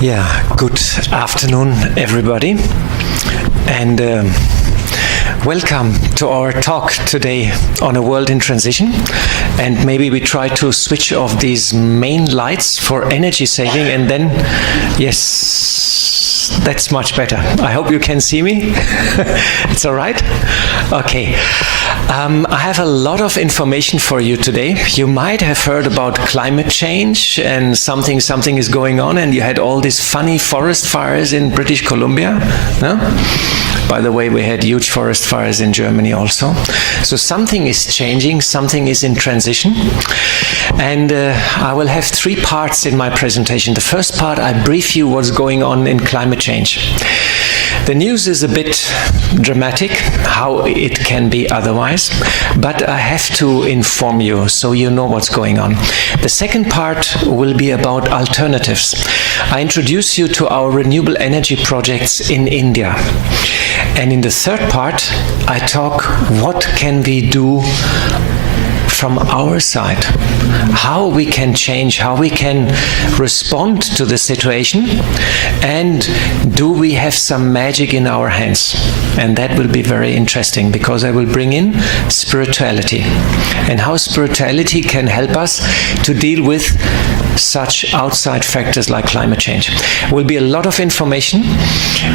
Yeah, good afternoon, everybody, and welcome to our talk today on a world in transition. And maybe we try to switch off these main lights for energy saving, and then, yes, that's much better. I hope you can see me. It's all right? Okay. I have a lot of information for you today. You might have heard about climate change and something is going on, and you had all these funny forest fires in British Columbia. No? By the way, we had huge forest fires in Germany also. So something is changing, something is in transition. And I will have three parts in my presentation. The first part, I brief you what's going on in climate change. The news is a bit dramatic, how it can be otherwise, but I have to inform you so you know what's going on. The second part will be about alternatives. I introduce you to our renewable energy projects in India. And in the third part, I talk what can we do from our side, how we can change, how we can respond to the situation, and do we have some magic in our hands? And that will be very interesting, because I will bring in spirituality and how spirituality can help us to deal with such outside factors like climate change. Will be a lot of information.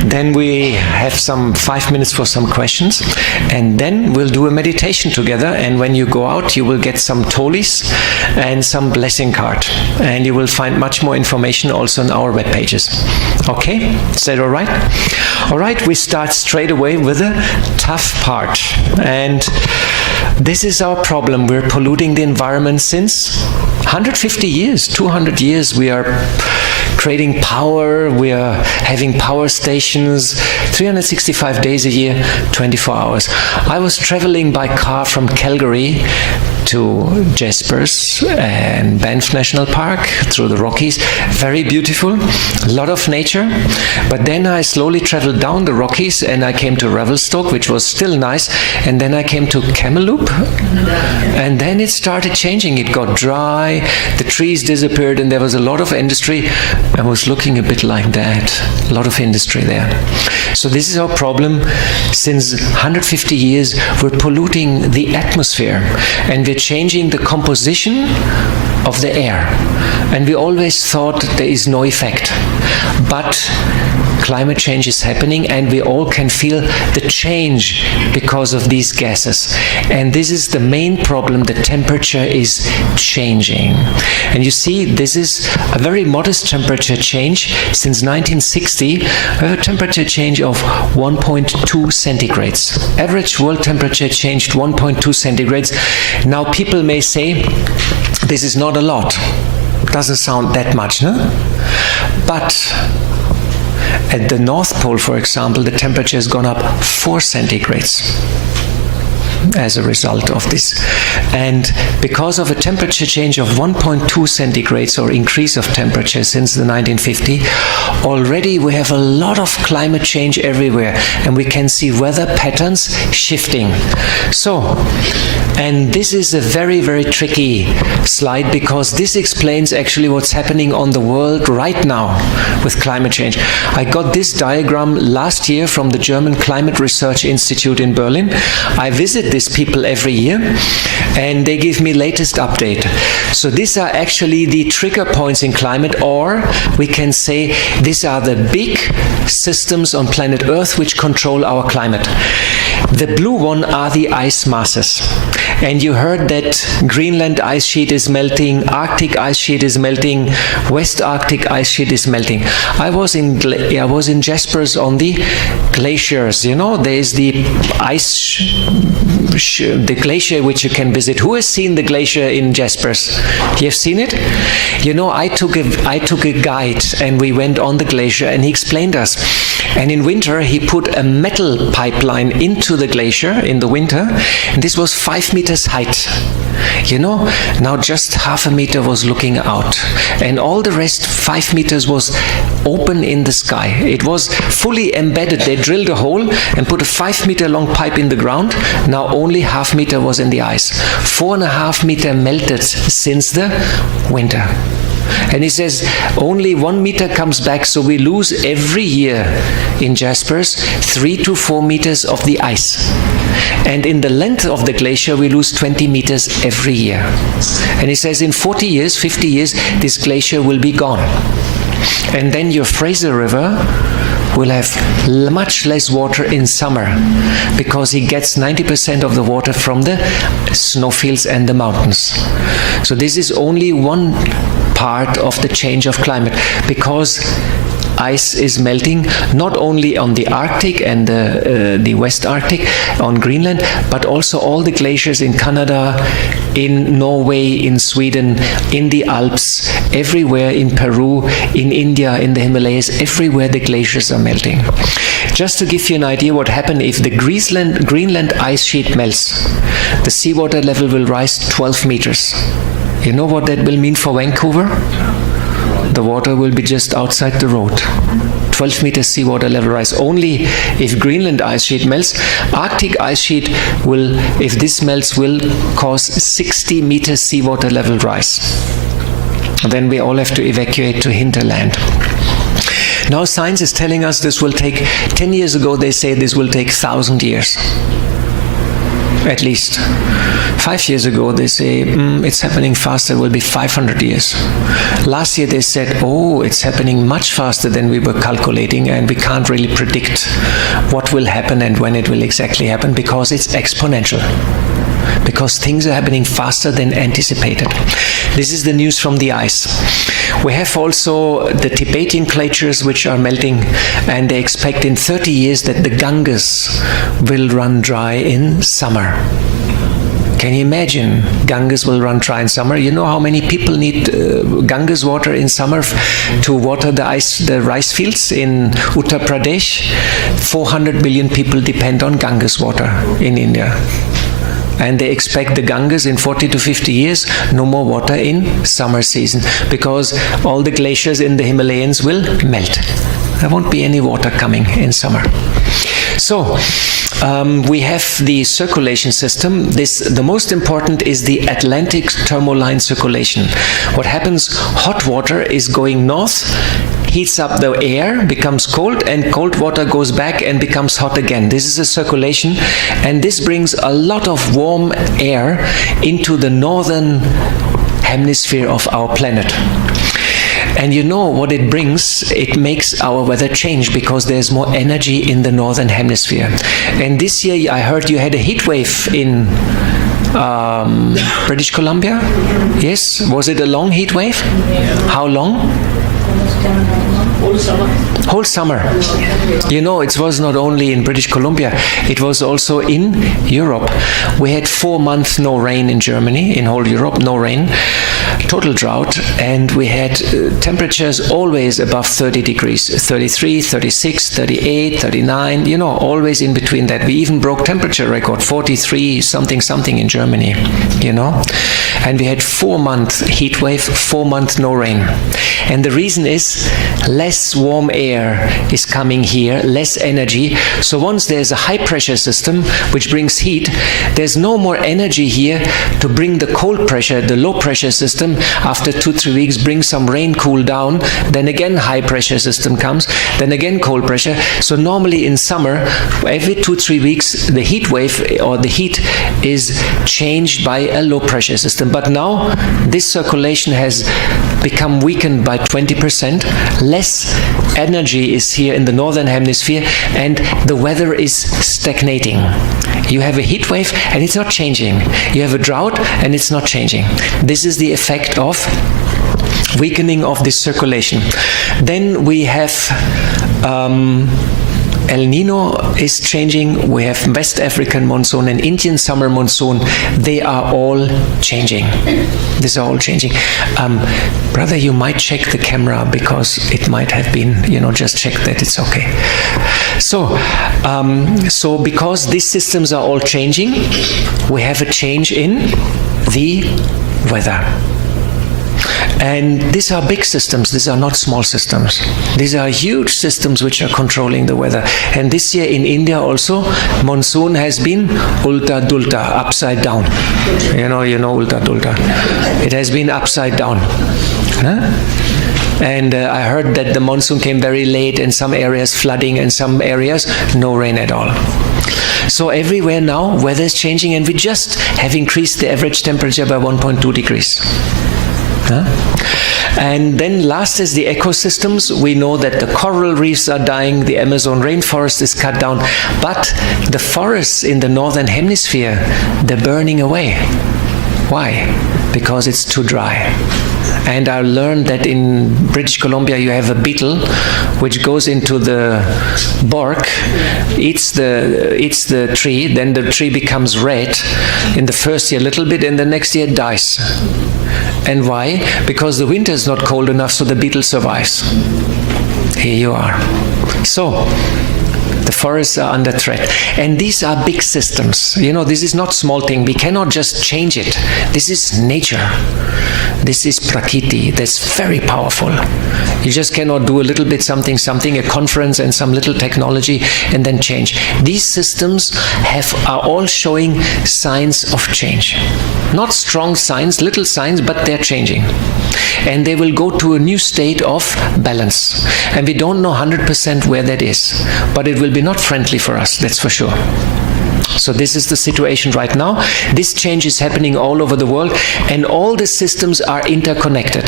Then we have some 5 minutes for some questions, and then we'll do a meditation together. And when you go out, you will get some tolis and some blessing card, and you will find much more information also on our web pages. Okay, is that all right? All right, we start straight away with the tough part, and this is our problem. We're polluting the environment since 150 years, 200 years. We are creating power, we are having power stations 365 days a year, 24 hours. I was traveling by car from Calgary to Jaspers and Banff National Park through the Rockies. Very beautiful, a lot of nature. But then I slowly traveled down the Rockies and I came to Revelstoke, which was still nice. And then I came to Kamloops, and then it started changing. It got dry, the trees disappeared, and there was a lot of industry. I was looking a bit like that, a lot of industry there. So this is our problem. Since 150 years, we're polluting the atmosphere, and we're changing the composition of the air. And we always thought there is no effect. But climate change is happening, and we all can feel the change because of these gases. And this is the main problem. The temperature is changing. And you see, this is a very modest temperature change. Since 1960, we have a temperature change of 1.2 centigrades. Average world temperature changed 1.2 centigrades. Now people may say, this is not a lot. Doesn't sound that much, no? But at the North Pole, for example, the temperature has gone up 4 centigrades as a result of this. And because of a temperature change of 1.2 centigrades, or increase of temperature since the 1950, already we have a lot of climate change everywhere, and we can see weather patterns shifting. So, and this is a very, very tricky slide, because this explains actually what's happening on the world right now with climate change. I got this diagram last year from the German Climate Research Institute in Berlin. I visit these people every year, and they give me latest update. So these are actually the trigger points in climate, or we can say these are the big systems on planet Earth which control our climate. The blue one are the ice masses. And you heard that Greenland ice sheet is melting, Arctic ice sheet is melting, West Arctic ice sheet is melting. I was in Jaspers on the glaciers. You know, there's the ice, the glacier which you can visit. Who has seen the glacier in Jaspers? You have seen it? You know, I took a guide, and we went on the glacier, and he explained us. And in winter, he put a metal pipeline into the glacier in the winter, and this was 5 meters height. You know, now just half a meter was looking out, and all the rest 5 meters was open in the sky. It was fully embedded. They drilled a hole and put a 5 meter long pipe in the ground. Now only half meter was in the ice. 4.5 meters melted since the winter. And he says only 1 meter comes back, so we lose every year in Jaspers 3 to 4 meters of the ice. And in the length of the glacier, we lose 20 meters every year. And he says in 40 years, 50 years, this glacier will be gone. And then your Fraser River will have much less water in summer because he gets 90% of the water from the snowfields and the mountains. So this is only one part of the change of climate, because ice is melting not only on the Arctic and the West Arctic, on Greenland, but also all the glaciers in Canada, in Norway, in Sweden, in the Alps, everywhere in Peru, in India, in the Himalayas, everywhere the glaciers are melting. Just to give you an idea what happens if the Greenland ice sheet melts, the seawater level will rise 12 meters. You know what that will mean for Vancouver? The water will be just outside the road. 12 meters seawater level rise. Only if Greenland ice sheet melts. Arctic ice sheet will, if this melts, will cause 60 meters seawater level rise. Then we all have to evacuate to hinterland. Now science is telling us this will take, 10 years ago they say this will take 1,000 years. At least. 5 years ago they say it's happening faster, it will be 500 years. Last year they said, oh, it's happening much faster than we were calculating, and we can't really predict what will happen and when it will exactly happen, because it's exponential. Because things are happening faster than anticipated. This is the news from the ice. We have also the Tibetan glaciers which are melting, and they expect in 30 years that the Ganges will run dry in summer. Can you imagine? Ganges will run dry in summer. You know how many people need Ganges water in summer to water the rice fields in Uttar Pradesh? 400 million people depend on Ganges water in India. And they expect the Ganges in 40 to 50 years, no more water in summer season, because all the glaciers in the Himalayas will melt. There won't be any water coming in summer. So, we have the circulation system. The most important is the Atlantic thermoline circulation. What happens, hot water is going north, heats up the air, becomes cold, and cold water goes back and becomes hot again. This is a circulation, and this brings a lot of warm air into the northern hemisphere of our planet. And you know what it brings? It makes our weather change because there's more energy in the northern hemisphere. And this year I heard you had a heat wave in British Columbia? Yes? Was it a long heat wave? How long? Whole summer. You know, it was not only in British Columbia, it was also in Europe. We had 4 months no rain in Germany, in whole Europe, no rain, total drought, and we had temperatures always above 30 degrees, 33, 36, 38, 39, you know, always in between that. We even broke temperature record, 43 something in Germany, you know. And we had 4 month heat wave, 4 months no rain. And the reason is less warm air is coming here, less energy. So once there's a high pressure system which brings heat, there's no more energy here to bring the cold pressure, the low pressure system. After 2-3 weeks, bring some rain, cool down, then again high pressure system comes, then again cold pressure. So normally in summer, every 2-3 weeks, the heat wave or the heat is changed by a low pressure system. But now this circulation has become weakened by 20%. Less energy is here in the northern hemisphere, and the weather is stagnating. You have a heat wave and it's not changing. You have a drought and it's not changing. This is the effect of weakening of this circulation. Then we have El Nino is changing. We have West African monsoon and Indian summer monsoon. They are all changing. These are all changing. Brother, you might check the camera because it might have been, you know, just check that it's okay. So because these systems are all changing, we have a change in the weather. And these are big systems, these are not small systems. These are huge systems which are controlling the weather. And this year in India also, monsoon has been ulta dulta, upside down. You know ulta dulta. It has been upside down. Huh? And I heard that the monsoon came very late, in some areas flooding, in some areas no rain at all. So everywhere now weather is changing, and we just have increased the average temperature by 1.2 degrees. Huh? And then last is the ecosystems. We know that the coral reefs are dying, the Amazon rainforest is cut down, but the forests in the northern hemisphere, they're burning away. Why? Because it's too dry. And I learned that in British Columbia you have a beetle which goes into the bark, eats the tree, then the tree becomes red in the first year a little bit, and the next year it dies. And why? Because the winter is not cold enough, so the beetle survives. Here you are. So the forests are under threat. And these are big systems. You know, this is not small thing. We cannot just change it. This is nature. This is prakriti. That's very powerful. You just cannot do a little bit something, a conference and some little technology and then change. These systems are all showing signs of change. Not strong signs, little signs, but they're changing. And they will go to a new state of balance. And we don't know 100% where that is. But it will be not friendly for us, that's for sure. So this is the situation right now. This change is happening all over the world, and all the systems are interconnected.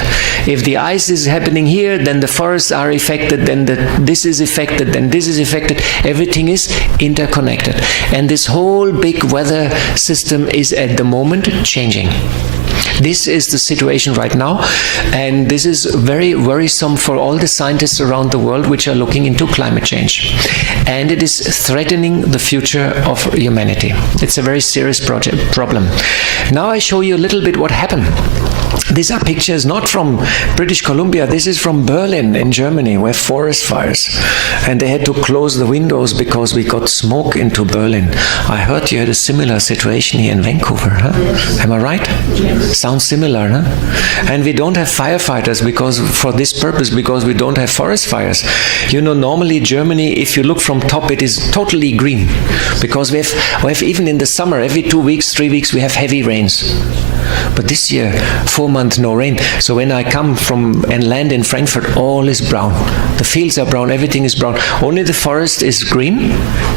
If the ice is happening here, then the forests are affected, then this is affected, then this is affected. Everything is interconnected. And this whole big weather system is at the moment changing. This is the situation right now, and this is very worrisome for all the scientists around the world which are looking into climate change. And it is threatening the future of humanity. It's a very serious problem. Now I show you a little bit what happened. These are pictures not from British Columbia, this is from Berlin in Germany, where forest fires. And they had to close the windows because we got smoke into Berlin. I heard you had a similar situation here in Vancouver, huh? Am I right? Yes. Sounds similar, huh? And we don't have firefighters for this purpose, because we don't have forest fires. You know, normally Germany, if you look from top, it is totally green. Because we have even in the summer, every 2 weeks, 3 weeks, we have heavy rains. But this year, 4 months, no rain. So when I come from and land in Frankfurt, all is brown. The fields are brown, everything is brown. Only the forest is green,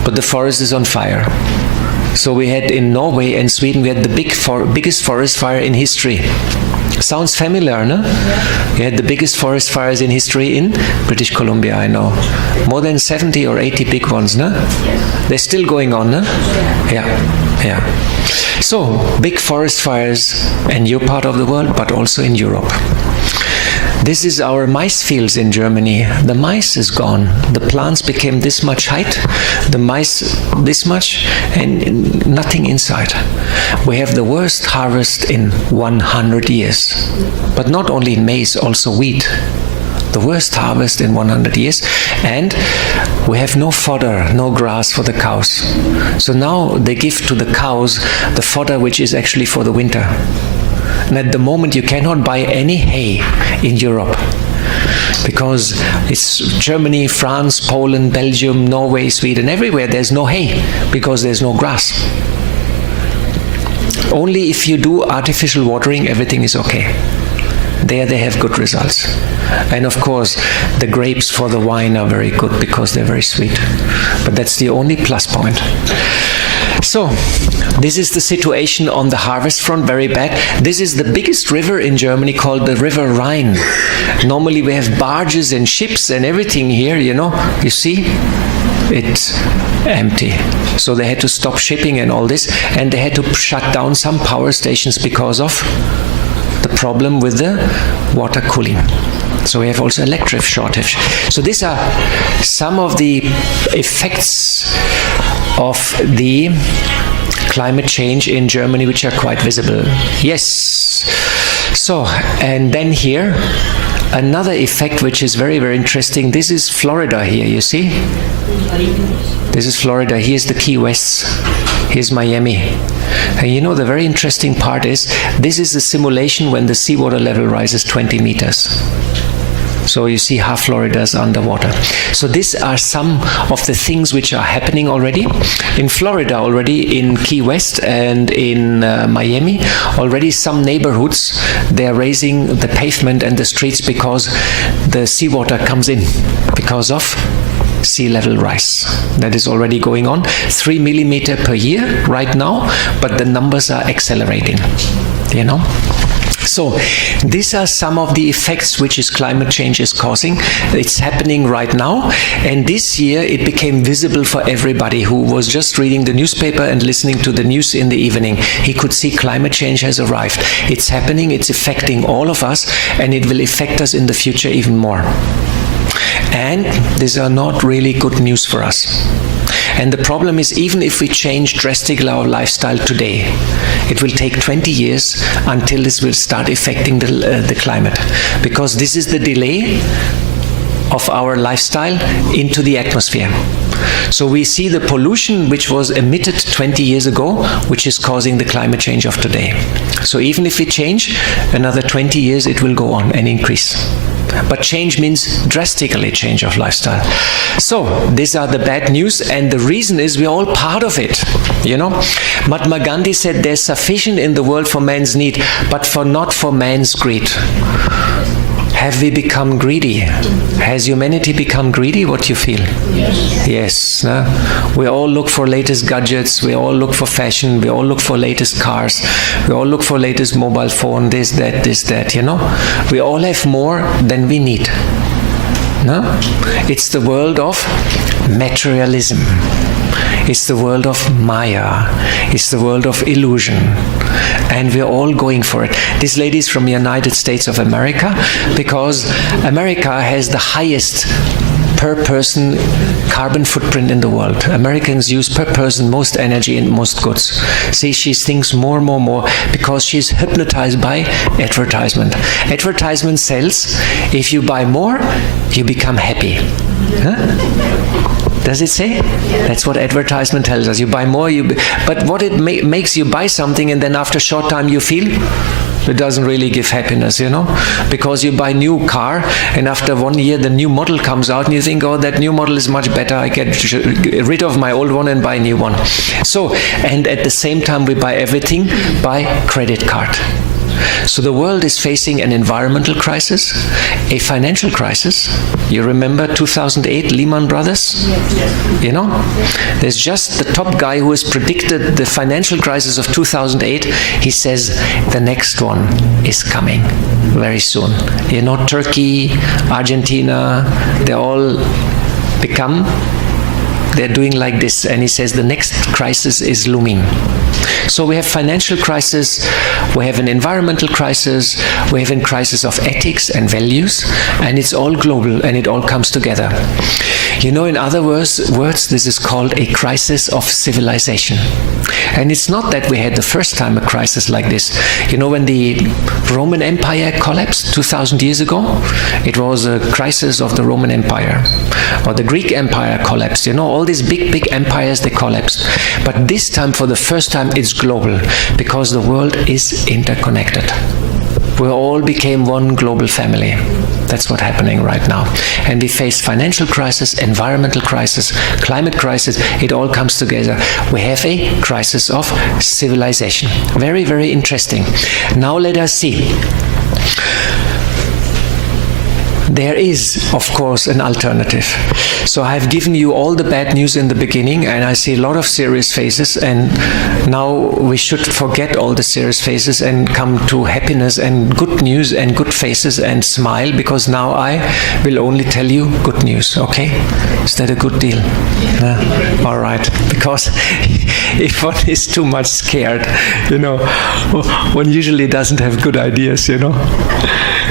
but the forest is on fire. So we had in Norway and Sweden, we had the biggest forest fire in history. Sounds familiar, no? We had the biggest forest fires in history in British Columbia, I know. More than 70 or 80 big ones, no? They're still going on, no? Yeah. So, big forest fires in your part of the world, but also in Europe. This is our mice fields in Germany. The mice is gone. The plants became this much height, the mice this much, and nothing inside. We have the worst harvest in 100 years. But not only maize, also wheat. The worst harvest in 100 years, and we have no fodder, no grass for the cows. So now they give to the cows the fodder which is actually for the winter. And at the moment you cannot buy any hay in Europe, because it's Germany, France, Poland, Belgium, Norway, Sweden, everywhere there's no hay because there's no grass. Only if you do artificial watering, everything is okay. There they have good results. And of course, the grapes for the wine are very good because they're very sweet. But that's the only plus point. So, this is the situation on the harvest front, very bad. This is the biggest river in Germany, called the River Rhine. Normally we have barges and ships and everything here, you know. You see? It's empty. So they had to stop shipping and all this, and they had to shut down some power stations because of the problem with the water cooling. So we have also electric shortage. So these are some of the effects of the climate change in Germany, which are quite visible. Yes. So, and then here, another effect which is very, very interesting. This is Florida here, you see? This is Florida. Here's the Key West. Here's Miami. And you know, the very interesting part is, this is a simulation when the seawater level rises 20 meters. So you see half Florida is underwater. So these are some of the things which are happening already. In Florida already, in Key West and in Miami, already some neighborhoods, they're raising the pavement and the streets because the seawater comes in because of sea level rise. That is already going on. 3 millimeter per year right now, but the numbers are accelerating, you know. So these are some of the effects which is climate change is causing. It's happening right now, and this year it became visible for everybody who was just reading the newspaper and listening to the news in the evening. He could see climate change has arrived. It's happening, it's affecting all of us, and it will affect us in the future even more. And these are not really good news for us. And the problem is, even if we change drastically our lifestyle today, it will take 20 years until this will start affecting the climate. Because this is the delay of our lifestyle into the atmosphere. So we see the pollution which was emitted 20 years ago, which is causing the climate change of today. So even if we change, another 20 years it will go on and increase. But change means drastically change of lifestyle. So these are the bad news, and the reason is we're all part of it, you know. Mahatma Gandhi said there's sufficient in the world for man's need, but not for man's greed. Have we become greedy? Has humanity become greedy? What do you feel? Yes. Yes. We all look for latest gadgets. We all look for fashion. We all look for latest cars. We all look for latest mobile phone. This, that, you know. We all have more than we need. No? It's the world of materialism. It's the world of Maya. It's the world of illusion. And we're all going for it. This lady is from the United States of America, because America has the highest per person carbon footprint in the world. Americans use per person most energy and most goods. See, she thinks more, because she's hypnotized by advertisement. Advertisement sells, if you buy more, you become happy. Huh? Does it say? That's what advertisement tells us. You buy more, but what it makes you buy something, and then after a short time you feel it doesn't really give happiness, you know, because you buy new car, and after 1 year the new model comes out, and you think, oh, that new model is much better. I get rid of my old one and buy a new one. So, and at the same time we buy everything by credit card. So the world is facing an environmental crisis, a financial crisis. You remember 2008, Lehman Brothers? Yes. You know? There's just the top guy who has predicted the financial crisis of 2008. He says the next one is coming very soon. You know, Turkey, Argentina, they all they're doing like this, and he says the next crisis is looming. So we have financial crisis, we have an environmental crisis, we have a crisis of ethics and values, and it's all global and it all comes together. You know, in other words, this is called a crisis of civilization. And it's not that we had the first time a crisis like this. You know, when the Roman Empire collapsed 2,000 years ago, it was a crisis of the Roman Empire. Or the Greek Empire collapsed. You know, all these big empires, they collapsed. But this time, for the first time, it's global, because the world is interconnected. We all became one global family. That's what's happening right now. And we face financial crisis, environmental crisis, climate crisis. It all comes together. We have a crisis of civilization. Very, very interesting. Now let us see. There is, of course, an alternative. So I've given you all the bad news in the beginning, and I see a lot of serious faces, and now we should forget all the serious faces and come to happiness and good news and good faces and smile, because now I will only tell you good news, okay? Is that a good deal? Yeah. All right. Because if one is too much scared, you know, one usually doesn't have good ideas, you know.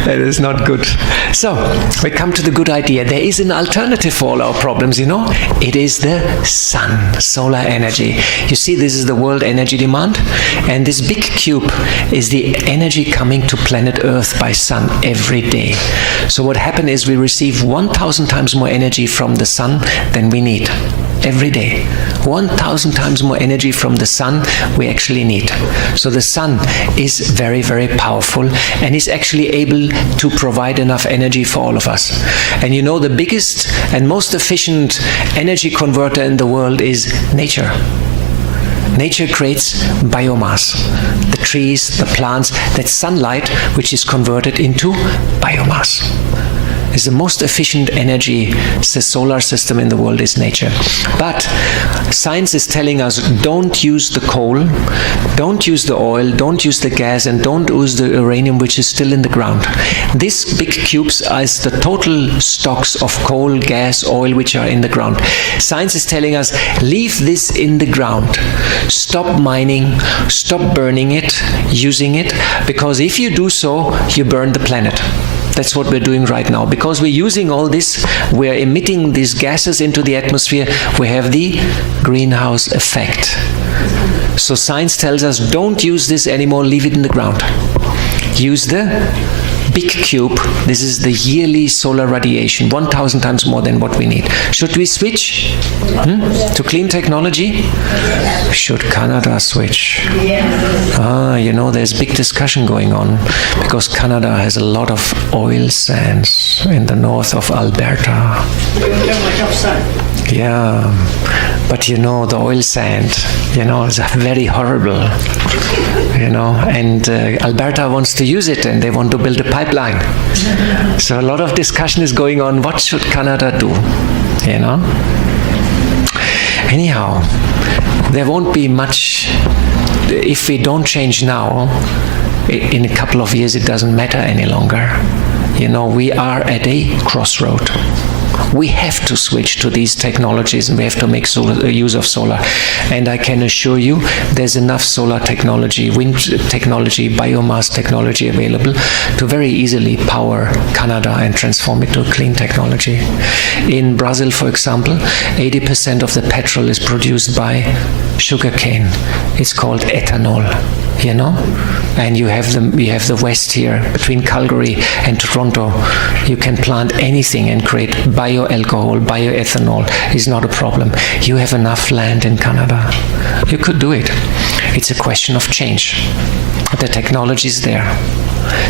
That is not good. So, we come to the good idea. There is an alternative for all our problems, you know. It is the sun, solar energy. You see, this is the world energy demand. And this big cube is the energy coming to planet Earth by sun every day. So what happened is we receive 1,000 times more energy from the sun than we need. every day. 1,000 times more energy from the sun we actually need. So the sun is very, very powerful and is actually able to provide enough energy for all of us. And you know, the biggest and most efficient energy converter in the world is nature. Nature creates biomass. The trees, the plants, that sunlight which is converted into biomass. Is the most efficient energy solar system in the world is nature. But science is telling us, don't use the coal, don't use the oil, don't use the gas, and don't use the uranium which is still in the ground. These big cubes are the total stocks of coal, gas, oil which are in the ground. Science is telling us, leave this in the ground. Stop mining, stop burning it, using it, because if you do so, you burn the planet. That's what we're doing right now. Because we're using all this, we're emitting these gases into the atmosphere, we have the greenhouse effect. So science tells us, don't use this anymore, leave it in the ground. Use the big cube. This is the yearly solar radiation, 1,000 times more than what we need. Should we switch to clean technology? Should Canada switch? You know, there's big discussion going on because Canada has a lot of oil sands in the north of Alberta. Yeah, but you know, the oil sand, you know, is very horrible, you know, and Alberta wants to use it and they want to build a pipeline. So a lot of discussion is going on, what should Canada do, you know? Anyhow, there won't be much, if we don't change now, in a couple of years it doesn't matter any longer. You know, we are at a crossroad. We have to switch to these technologies and we have to make use of solar. And I can assure you there's enough solar technology, wind technology, biomass technology available to very easily power Canada and transform it to clean technology. In Brazil, for example, 80% of the petrol is produced by sugarcane. It's called ethanol. You know, and you have the West here between Calgary and Toronto. You can plant anything and create bioalcohol, bioethanol is not a problem. You have enough land in Canada. You could do it. It's a question of change. The technology is there.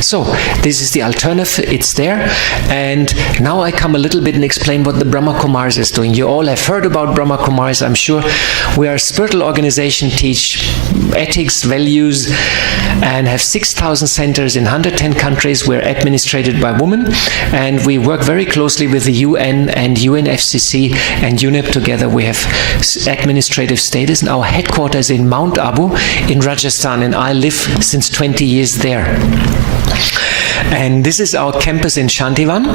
So this is the alternative, it's there. And now I come a little bit and explain what the Brahma Kumaris is doing. You all have heard about Brahma Kumaris, I'm sure. We are a spiritual organization, teach ethics, values, and have 6,000 centers in 110 countries. We're administrated by women, and we work very closely with the UN and UNFCCC and UNEP together. We have administrative status, and our headquarters in Mount Abu in Rajasthan, and I live since 20 years there. And this is our campus in Shantivan,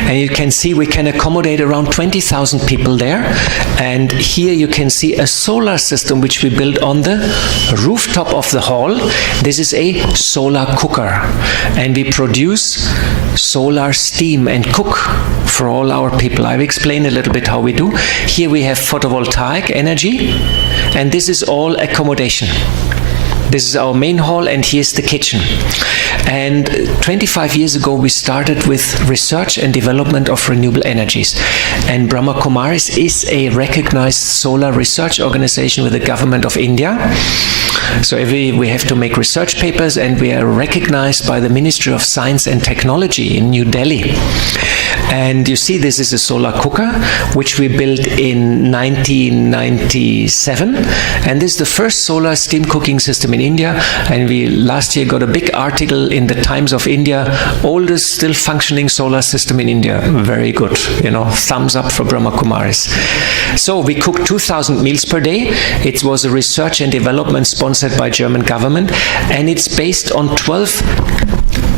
and you can see we can accommodate around 20,000 people there. And here you can see a solar system which we built on the rooftop of the hall. This is a solar cooker, and we produce solar steam and cook for all our people. I've explained a little bit how we do. Here we have photovoltaic energy, and this is all accommodation. This is our main hall, and here's the kitchen. And 25 years ago, we started with research and development of renewable energies. And Brahma Kumaris is a recognized solar research organization with the government of India. So we have to make research papers, and we are recognized by the Ministry of Science and Technology in New Delhi. And you see, this is a solar cooker, which we built in 1997. And this is the first solar steam cooking system in India. And we last year got a big article in the Times of India, oldest still functioning solar system in India. Very good, you know, thumbs up for Brahma Kumaris. So we cook 2,000 meals per day. It was a research and development sponsored by German government, and it's based on 12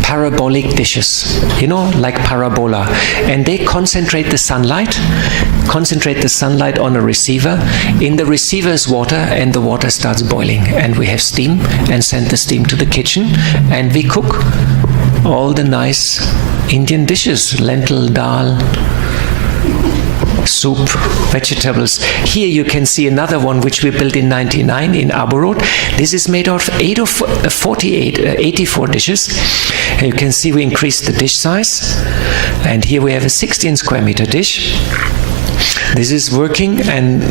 parabolic dishes, you know, like parabola, and they concentrate the sunlight on a receiver. In the receiver is water, and the water starts boiling, and we have steam and send the steam to the kitchen, and we cook all the nice Indian dishes, lentil, dal, soup, vegetables. Here you can see another one which we built in 99 in Abu Road. This is made of 84 dishes. And you can see we increased the dish size. And here we have a 16 square meter dish. This is working, and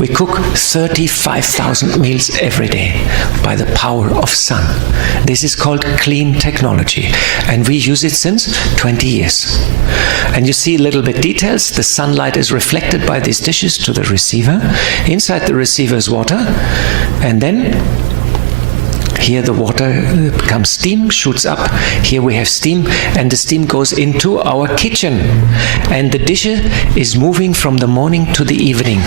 we cook 35,000 meals every day by the power of sun. This is called clean technology, and we use it since 20 years. And you see a little bit details. The sunlight is reflected by these dishes to the receiver. Inside the receiver is water, and then here the water becomes steam, shoots up. Here we have steam, and the steam goes into our kitchen. And the dish is moving from the morning to the evening.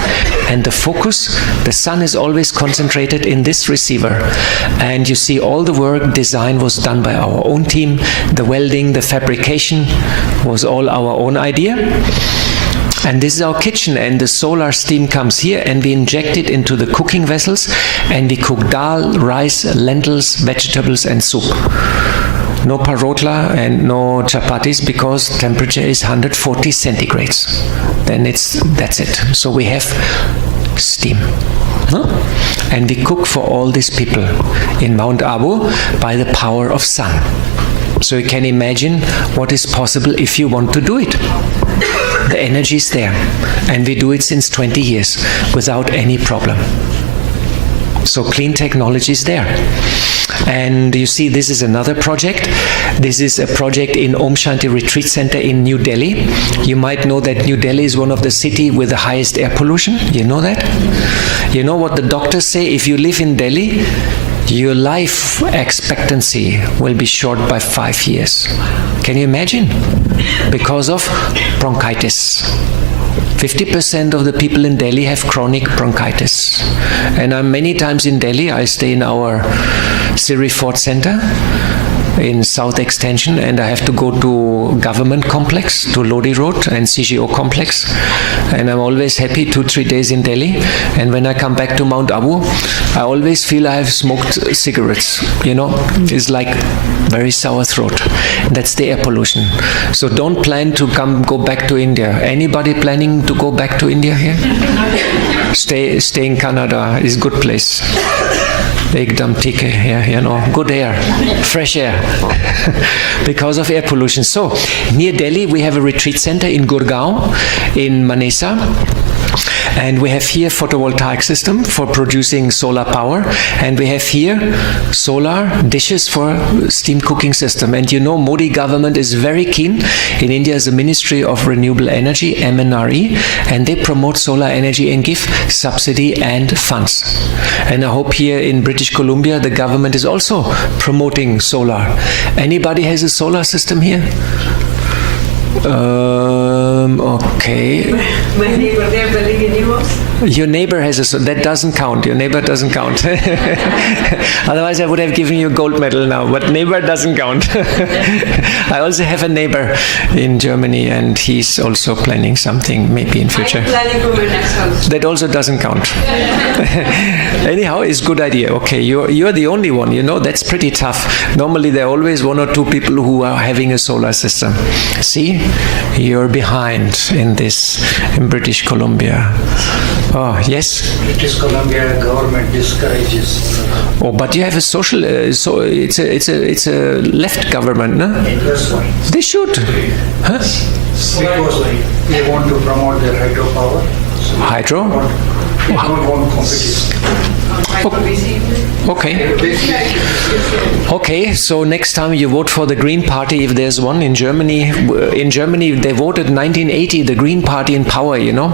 And the focus, the sun is always concentrated in this receiver. And you see all the work, design was done by our own team. The welding, the fabrication was all our own idea. And this is our kitchen, and the solar steam comes here, and we inject it into the cooking vessels, and we cook dal, rice, lentils, vegetables, and soup. No parotla and no chapatis, because temperature is 140 centigrades. Then that's it. So we have steam. No? And we cook for all these people in Mount Abu by the power of sun. So you can imagine what is possible if you want to do it. The energy is there, and we do it since 20 years without any problem. So clean technology is there. And you see, this is another project. This is a project in Om Shanti Retreat Center in New Delhi. You might know that New Delhi is one of the cities with the highest air pollution. You know that? You know what the doctors say? If you live in Delhi, your life expectancy will be short by 5 years. Can you imagine? Because of bronchitis. 50% of the people in Delhi have chronic bronchitis. And I'm many times in Delhi. I stay in our Siri Fort Center in South Extension, and I have to go to Government Complex, to Lodi Road and CGO Complex, and I'm always happy 2-3 days in Delhi, and when I come back to Mount Abu, I always feel I have smoked cigarettes, you know, it's like very sour throat. That's the air pollution. So don't plan to go back to India. Anybody planning to go back to India here? Stay in Canada, is a good place. Ekdam theek hai, you know, good air, fresh air, because of air pollution. So, near Delhi, we have a retreat center in Gurgaon, in Manesa. And we have here photovoltaic system for producing solar power, and we have here solar dishes for steam cooking system. And you know, Modi government is very keen. In India is the Ministry of Renewable Energy, MNRE, and they promote solar energy and give subsidy and funds. And I hope here in British Columbia the government is also promoting solar. Anybody has a solar system here? Okay. My neighbor, they're building a new house. Your neighbor has that doesn't count. Your neighbor doesn't count. Otherwise I would have given you a gold medal now, but neighbor doesn't count. I also have a neighbor in Germany, and he's also planning something maybe in future. I'm planning for my next house. That also doesn't count. Anyhow, it's a good idea. Okay, you're the only one, you know, that's pretty tough. Normally there are always 1 or 2 people who are having a solar system. See, you're behind in this, in British Columbia. Oh, yes? British Columbia government discourages. Oh, but you have a social, so it's a left government, no? That's why. They should. Huh? Because they want to promote their hydropower. So Hydro? They don't want competition. Okay. Okay, so next time you vote for the Green Party, if there's one in Germany. In Germany, they voted 1980, the Green Party in power, you know.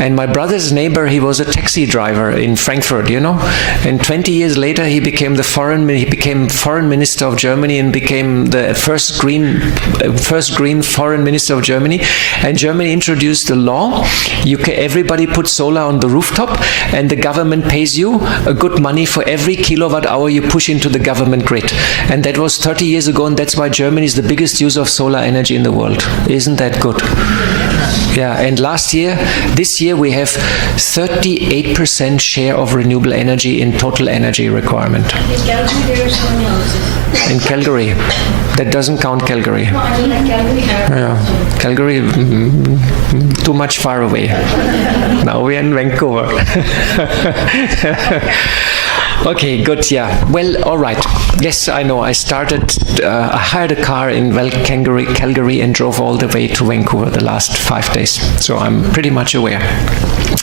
And my brother's neighbor, he was a taxi driver in Frankfurt, you know. And 20 years later, he became foreign minister of Germany and became the first green foreign minister of Germany. And Germany introduced a law. Everybody puts solar on the rooftop, and the government pays you a good money for every kilowatt hour you push into the government grid. And that was 30 years ago, and that's why Germany is the biggest user of solar energy in the world. Isn't that good? Yeah, and this year we have 38% share of renewable energy in total energy requirement. In Calgary, there are so many houses. In Calgary. That doesn't count Calgary. No, I mean like Calgary. Yeah, Calgary, too much far away. Now we're in Vancouver. Okay, good, yeah. Well, all right. Yes, I know. I hired a car in Calgary and drove all the way to Vancouver the last 5 days. So I'm pretty much aware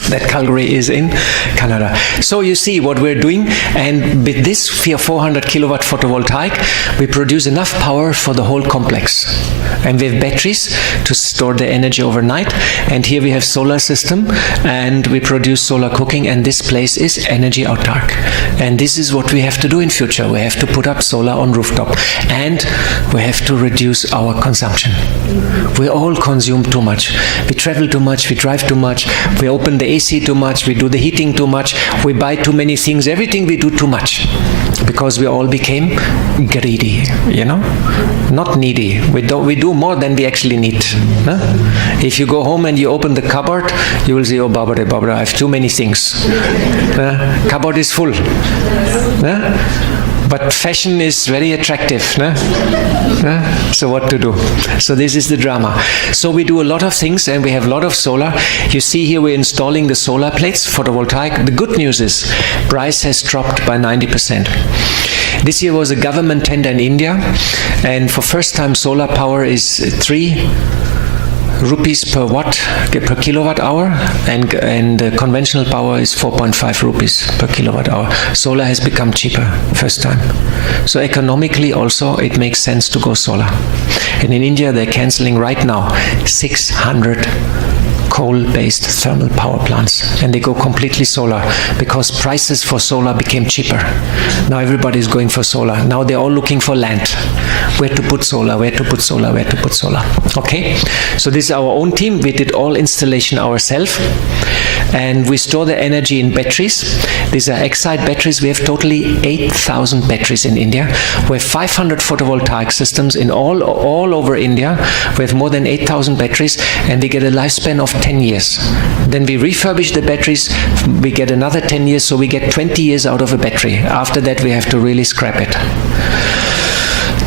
that Calgary is in Canada. So you see what we're doing, and with this 400 kilowatt photovoltaic, we produce enough power for the whole complex. And we have batteries to store the energy overnight, and here we have solar system, and we produce solar cooking, and this place is energy autark. And this is what we have to do in future. We have to put up solar on rooftop, and we have to reduce our consumption. We all consume too much. We travel too much, we drive too much, we open the AC too much, we do the heating too much, we buy too many things, everything we do too much. Because we all became greedy, you know? Not needy. We do more than we actually need. Huh? If you go home and you open the cupboard, you will say, oh, Barbara, I have too many things. Cupboard is full. But fashion is very attractive. So what to do? So this is the drama. So we do a lot of things, and we have a lot of solar. You see here we're installing the solar plates, photovoltaic. The good news is price has dropped by 90%. This year was a government tender in India, and for first time solar power is 3 rupees per kilowatt hour, and conventional power is 4.5 rupees per kilowatt hour. Solar has become cheaper first time. So economically also it makes sense to go solar. And in India they're cancelling right now 600 coal-based thermal power plants, and they go completely solar because prices for solar became cheaper. Now everybody is going for solar. Now they're all looking for land. Where to put solar, where to put solar, where to put solar. Okay? So this is our own team. We did all installation ourselves, and we store the energy in batteries. These are Excite batteries. We have totally 8,000 batteries in India. We have 500 photovoltaic systems in all over India. We have more than 8,000 batteries, and we get a lifespan of 10 years. Then we refurbish the batteries, we get another 10 years, so we get 20 years out of a battery. After that we have to really scrap it.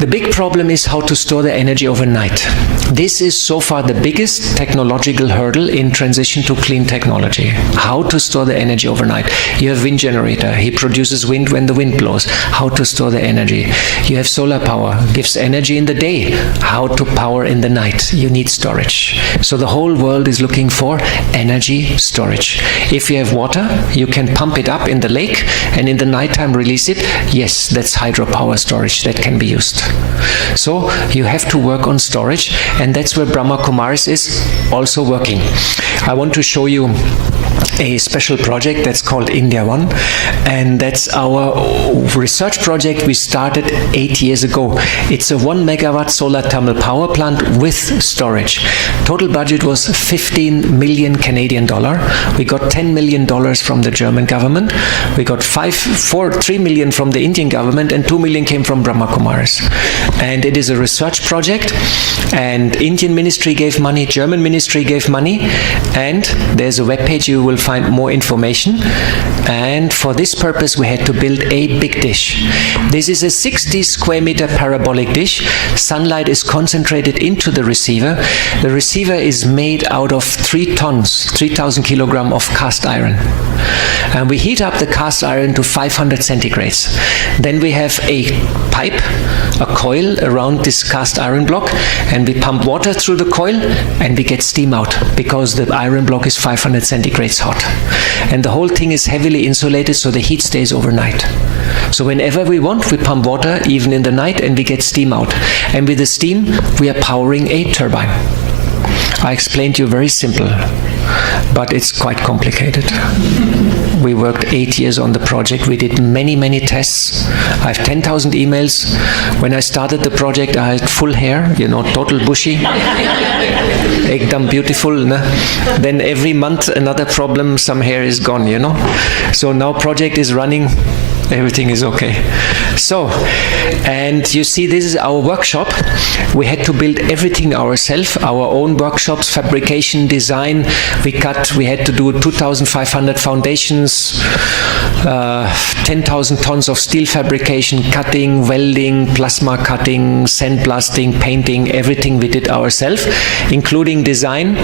The big problem is how to store the energy overnight. This is so far the biggest technological hurdle in transition to clean technology. How to store the energy overnight. You have wind generator. He produces wind when the wind blows. How to store the energy. You have solar power. Gives energy in the day. How to power in the night. You need storage. So the whole world is looking for energy storage. If you have water, you can pump it up in the lake and in the nighttime release it. Yes, that's hydropower storage that can be used. So you have to work on storage, and that's where Brahma Kumaris is also working. I want to show you a special project that's called India One, and that's our research project we started 8 years ago. It's a 1 megawatt solar thermal power plant with storage. Total budget was 15 million Canadian dollar. We got $10 million from the German government. We got 3 million from the Indian government, and 2 million came from Brahma Kumaris. And it is a research project, and Indian ministry gave money, German ministry gave money, and there's a webpage you will find more information. And for this purpose we had to build a big dish. This is a 60 square meter parabolic dish. Sunlight is concentrated into the receiver. The receiver is made out of 3 tons, 3,000 kilogram of cast iron. And we heat up the cast iron to 500 centigrades. Then we have a pipe, a coil around this cast iron block, and we pump water through the coil and we get steam out because the iron block is 500 centigrades hot. And the whole thing is heavily insulated so the heat stays overnight. So whenever we want, we pump water even in the night and we get steam out. And with the steam, we are powering a turbine. I explained to you very simple, but it's quite complicated. We worked 8 years on the project. We did many, many tests. I have 10,000 emails. When I started the project, I had full hair, total bushy. Ekdam beautiful. No? Then every month, another problem, some hair is gone, So now project is running. Everything is okay. So, And you see, this is our workshop. We had to build everything ourselves, our own workshops, fabrication, design. We had to do 2,500 foundations, 10,000 tons of steel fabrication, cutting, welding, plasma cutting, sandblasting, painting, everything we did ourselves, including design.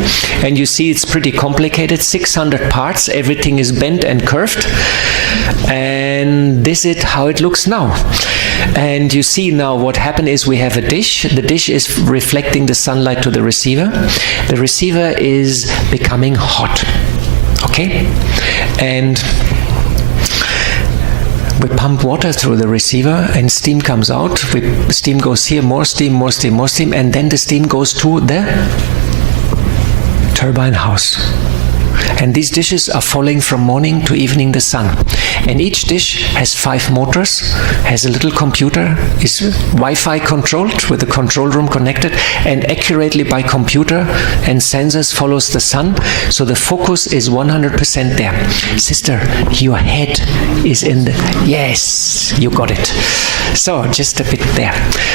And you see, it's pretty complicated, 600 parts, everything is bent and curved. And this is how it looks now. And you see now what happened is we have a dish. The dish is reflecting the sunlight to the receiver. The receiver is becoming hot. Okay? And we pump water through the receiver and steam comes out. Steam goes here, more steam, more steam, more steam, and then the steam goes to the turbine house. And these dishes are following from morning to evening the sun. And each dish has 5 motors, has a little computer, is Wi-Fi controlled with the control room connected, and accurately by computer and sensors follows the sun. So the focus is 100% there. Sister, your head is in the... Yes, you got it. So just a bit there.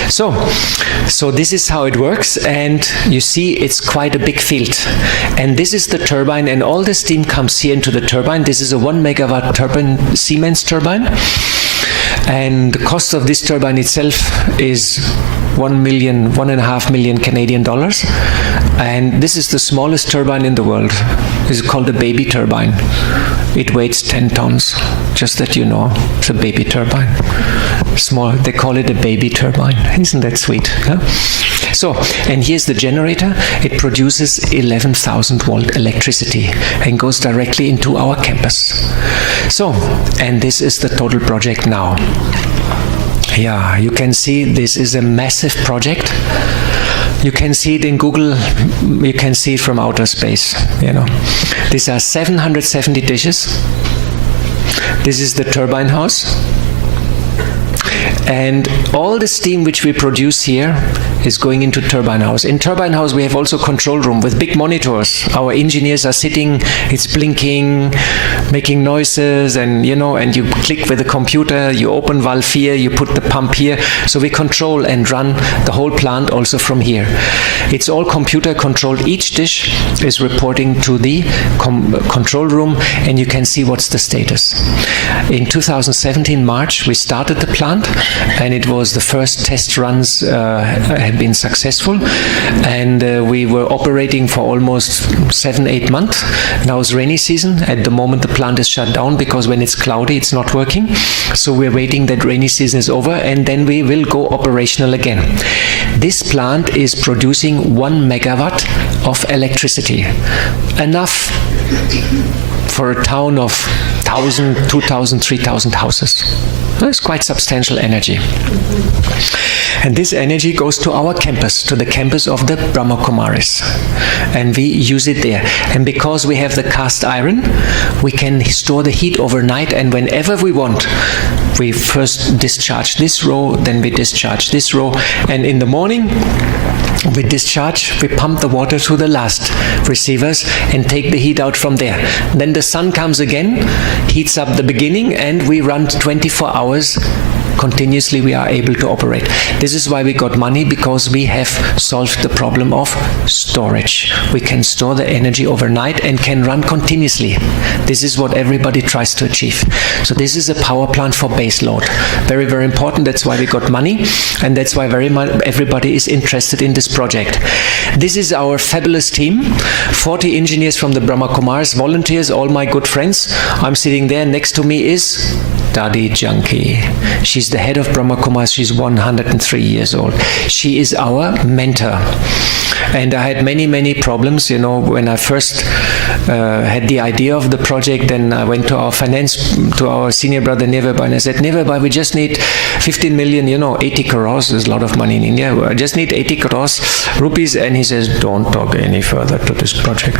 So this is how it works. And you see, it's quite a big field. And this is the turbine, and all the steam comes here into the turbine. This is a 1 megawatt turbine, Siemens turbine. And the cost of this turbine itself is 1.5 million Canadian dollars. And this is the smallest turbine in the world. This is called a baby turbine. It weighs 10 tons, just that you know. It's a baby turbine. Small, they call it a baby turbine. Isn't that sweet? Huh? So, and here's the generator. It produces 11,000 volt electricity and goes directly into our campus. So, and this is the total project now. Yeah, you can see this is a massive project. You can see it in Google, you can see it from outer space, you know. These are 770 dishes. This is the turbine house. And all the steam which we produce here is going into turbine house. In turbine house we have also control room with big monitors. Our engineers are sitting, it's blinking, making noises, and you know, and you click with the computer, you open valve here, you put the pump here. So we control and run the whole plant also from here. It's all computer controlled. Each dish is reporting to the control room, and you can see what's the status. In 2017 March we started the plant, and it was the first test runs had been successful, and we were operating for almost 7-8 months. Now it's rainy season. At the moment the plant is shut down because when it's cloudy it's not working. So we're waiting that rainy season is over, and then we will go operational again. This plant is producing 1 megawatt of electricity, enough for a town of 1,000, 2,000, 3,000 houses. That's quite substantial energy. And this energy goes to our campus, to the campus of the Brahma Kumaris. And we use it there. And because we have the cast iron, we can store the heat overnight, and whenever we want, we first discharge this row, then we discharge this row, and in the morning, we discharge, we pump the water through the last receivers and take the heat out from there. Then the sun comes again, heats up the beginning, and we run 24 hours continuously. We are able to operate. This is why we got money, because we have solved the problem of storage. We can store the energy overnight and can run continuously. This is what everybody tries to achieve. So this is a power plant for base load. Very, very important. That's why we got money, and that's why everybody is interested in this project. This is our fabulous team. 40 engineers from the Brahma Kumaris, volunteers, all my good friends. I'm sitting there. Next to me is Dadi Janki. She's the head of Brahma Kumaris. She's 103 years old. She is our mentor. And I had many, many problems, you know, when I first had the idea of the project. Then I went to our senior brother Neverbai, and I said, Neverbai, we just need 15 million, 80 crores. There's a lot of money in India. I just need 80 crores rupees. And he says, don't talk any further to this project.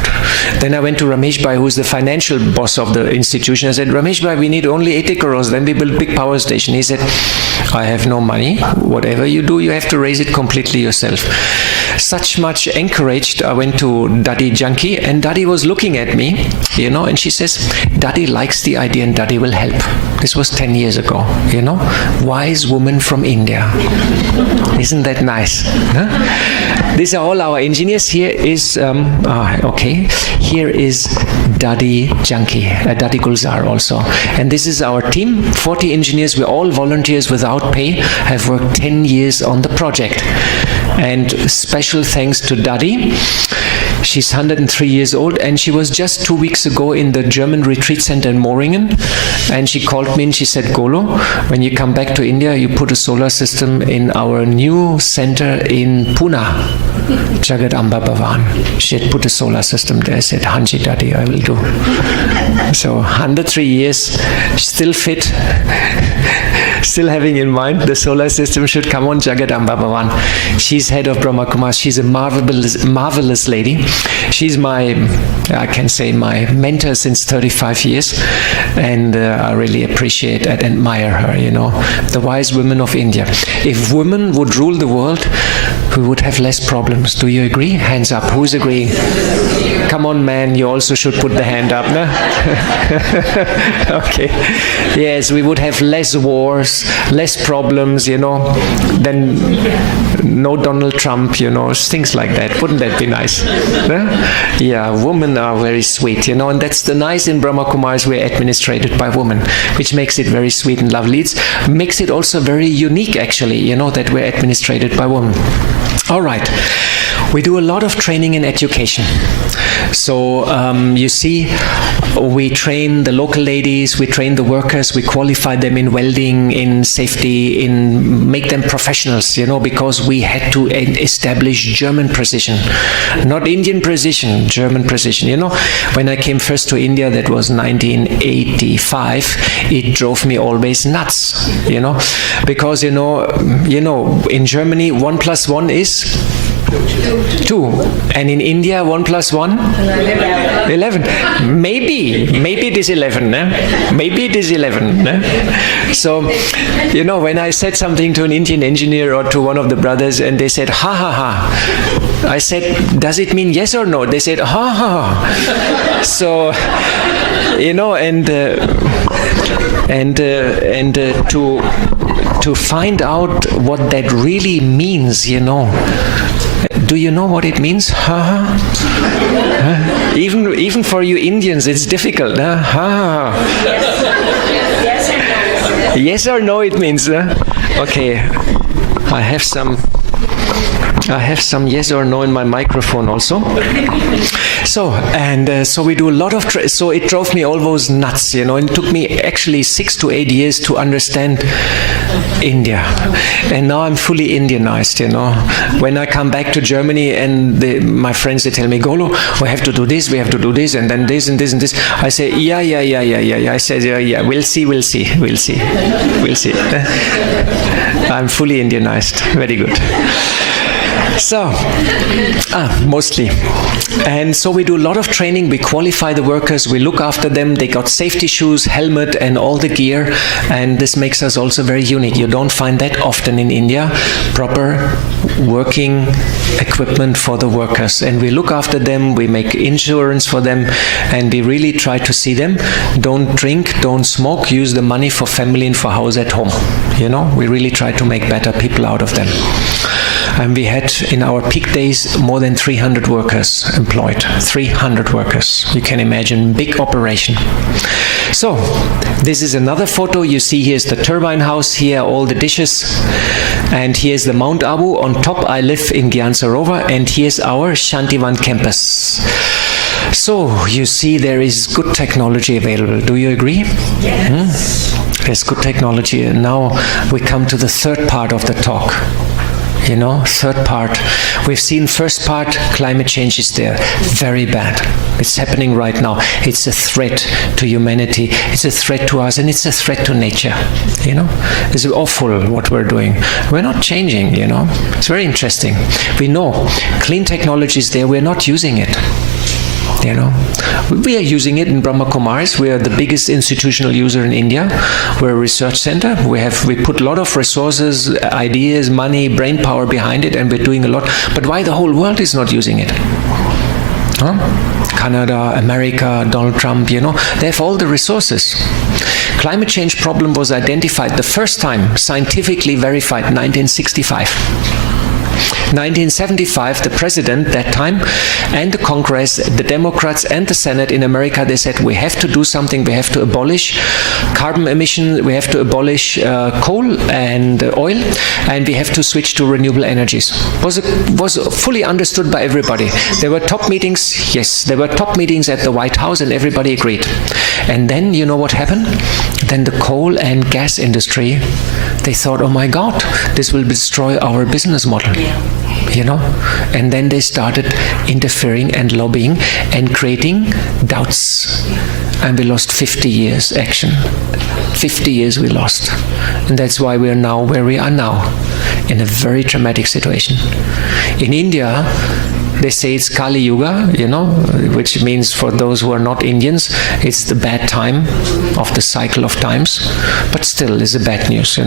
Then I went to Rameshbai, who's the financial boss of the institution. I said, Rameshbai, we need only 80 crores. Then we build big power station. He said, I have no money. Whatever you do, you have to raise it completely yourself. Such much encouraged, I went to Dadi Janki, and Dadi was looking at me, and she says, Dadi likes the idea and Dadi will help. This was 10 years ago, you know. Wise woman from India. Isn't that nice? Huh? These are all our engineers. Here is, here is Dadi Janki, Dadi Gulzar also. And this is our team, 40 engineers. We're all volunteers without pay, have worked 10 years on the project. And special thanks to Dadi. She's 103 years old, and she was just 2 weeks ago in the German retreat center in Moringen. And she called me and she said, Golo, when you come back to India, you put a solar system in our new center in Pune, Jagat Amba Bhavan. She had put a solar system there. I said, Hanji Dadi, I will do. So 103 years, still fit, still having in mind the solar system should come on Jagat Amba Bhavan. She's head of Brahma Kumaris. She's a marvelous lady. She's my mentor since 35 years, and I really appreciate and admire her, you know, the wise women of India. If women would rule the world, we would have less problems. Do you agree? Hands up. Who's agreeing? Come on, man, you also should put the hand up, no? Okay. Yes, we would have less wars, less problems, you know, then no Donald Trump, you know, things like that. Wouldn't that be nice? No? Yeah, women are very sweet, you know, and that's the nice in Brahma Kumaris, we're administrated by women, which makes it very sweet and lovely. It makes it also very unique, actually, you know, that we're administrated by women. All right. We do a lot of training and education. So you see, we train the local ladies, we train the workers, we qualify them in welding, in safety, make them professionals, you know, because we had to establish German precision. Not Indian precision, German precision. You know, when I came first to India, that was 1985, it drove me always nuts, you know, because, you know, in Germany, 1 + 1 is 2. And in India, 1 + 1? 11. Maybe it is 11. Maybe it is 11. So, you know, when I said something to an Indian engineer or to one of the brothers and they said, ha ha ha, I said, does it mean yes or no? They said, ha ha ha. So, you know, to find out what that really means, you know. Do you know what it means? Ha? Even for you Indians, it's difficult. Ha. Yes or no, it means. Okay, I have some yes or no in my microphone also. So we do a lot of so it drove me almost nuts, you know, and it took me actually 6 to 8 years to understand India. And now I'm fully Indianized, you know. When I come back to Germany and my friends, they tell me, Golo, we have to do this, and then this and this and this. I say, yeah. I said, yeah, we'll see. I'm fully Indianized. Very good. So, mostly. And so we do a lot of training, we qualify the workers, we look after them, they got safety shoes, helmet and all the gear, and this makes us also very unique. You don't find that often in India, proper working equipment for the workers. And we look after them, we make insurance for them, and we really try to see them. Don't drink, don't smoke, use the money for family and for house at home. You know, we really try to make better people out of them. And we had, in our peak days, more than 300 workers employed. 300 workers. You can imagine, big operation. So, this is another photo. You see here's the turbine house, here all the dishes. And here's the Mount Abu. On top I live in Gyan Sarovar, and here's our Shantivan campus. So, you see there is good technology available. Do you agree? Yes. There's good technology. And now we come to the third part of the talk. You know, third part. We've seen first part, climate change is there. Very bad. It's happening right now. It's a threat to humanity. It's a threat to us, and it's a threat to nature. You know, it's awful what we're doing. We're not changing, you know. It's very interesting. We know clean technology is there. We're not using it. You know, we are using it in Brahma Kumaris. We are the biggest institutional user in India. We're a research center. We put a lot of resources, ideas, money, brain power behind it, and we're doing a lot. But why the whole world is not using it? Huh? Canada, America, Donald Trump, they have all the resources. Climate change problem was identified the first time, scientifically verified, 1965. 1975, the president that time and the Congress, the Democrats and the Senate in America, they said we have to do something, we have to abolish carbon emission, we have to abolish coal and oil, and we have to switch to renewable energies. Was fully understood by everybody. There were top meetings, yes, there were top meetings at the White House and everybody agreed. And then you know what happened? Then the coal and gas industry, they thought, oh my God, this will destroy our business model. And then they started interfering and lobbying and creating doubts. And we lost 50 years action. 50 years we lost. And that's why we are now where we are now, in a very dramatic situation. In India, they say it's Kali Yuga, which means for those who are not Indians, it's the bad time of the cycle of times. But still, it's a bad news,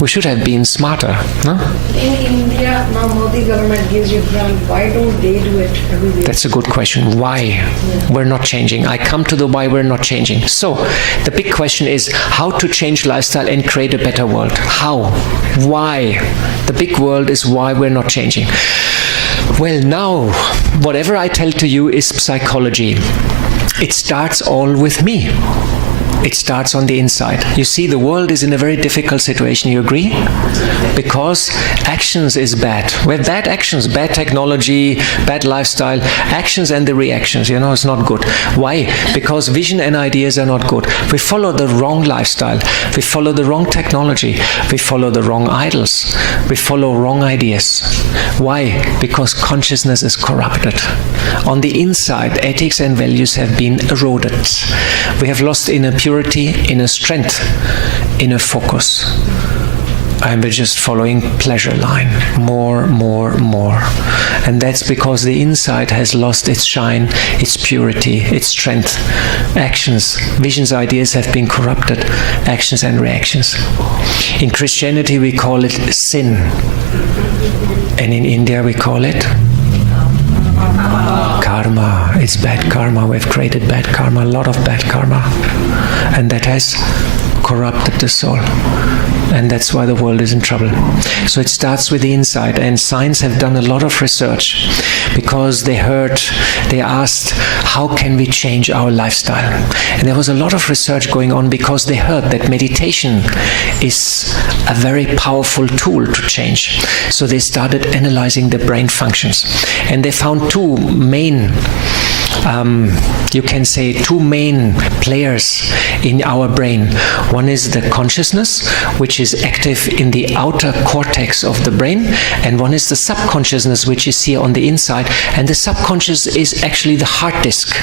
We should have been smarter, no? In India, now Modi government gives you grant. Why don't they do it everywhere? That's a good question. Why? We're not changing. I come to the why we're not changing. So, the big question is how to change lifestyle and create a better world. How? Why? The big world is why we're not changing. Well, now, whatever I tell to you is psychology. It starts all with me. It starts on the inside. You see, the world is in a very difficult situation, you agree? Because actions is bad. We have bad actions, bad technology, bad lifestyle, actions and the reactions, it's not good. Why? Because vision and ideas are not good. We follow the wrong lifestyle. We follow the wrong technology. We follow the wrong idols. We follow wrong ideas. Why? Because consciousness is corrupted. On the inside, ethics and values have been eroded. We have lost inner purity, inner strength, inner focus. And we're just following pleasure line. More. And that's because the inside has lost its shine, its purity, its strength. Actions, visions, ideas have been corrupted. Actions and reactions. In Christianity we call it sin. And in India we call it karma. It's bad karma. We've created bad karma, a lot of bad karma. And that has corrupted the soul. And that's why the world is in trouble. So it starts with the inside, and science have done a lot of research because they asked, how can we change our lifestyle? And there was a lot of research going on because they heard that meditation is a very powerful tool to change. So they started analyzing the brain functions. And they found two main players in our brain. One is the consciousness, which is active in the outer cortex of the brain, and one is the subconsciousness, which is here on the inside. And the subconscious is actually the hard disk,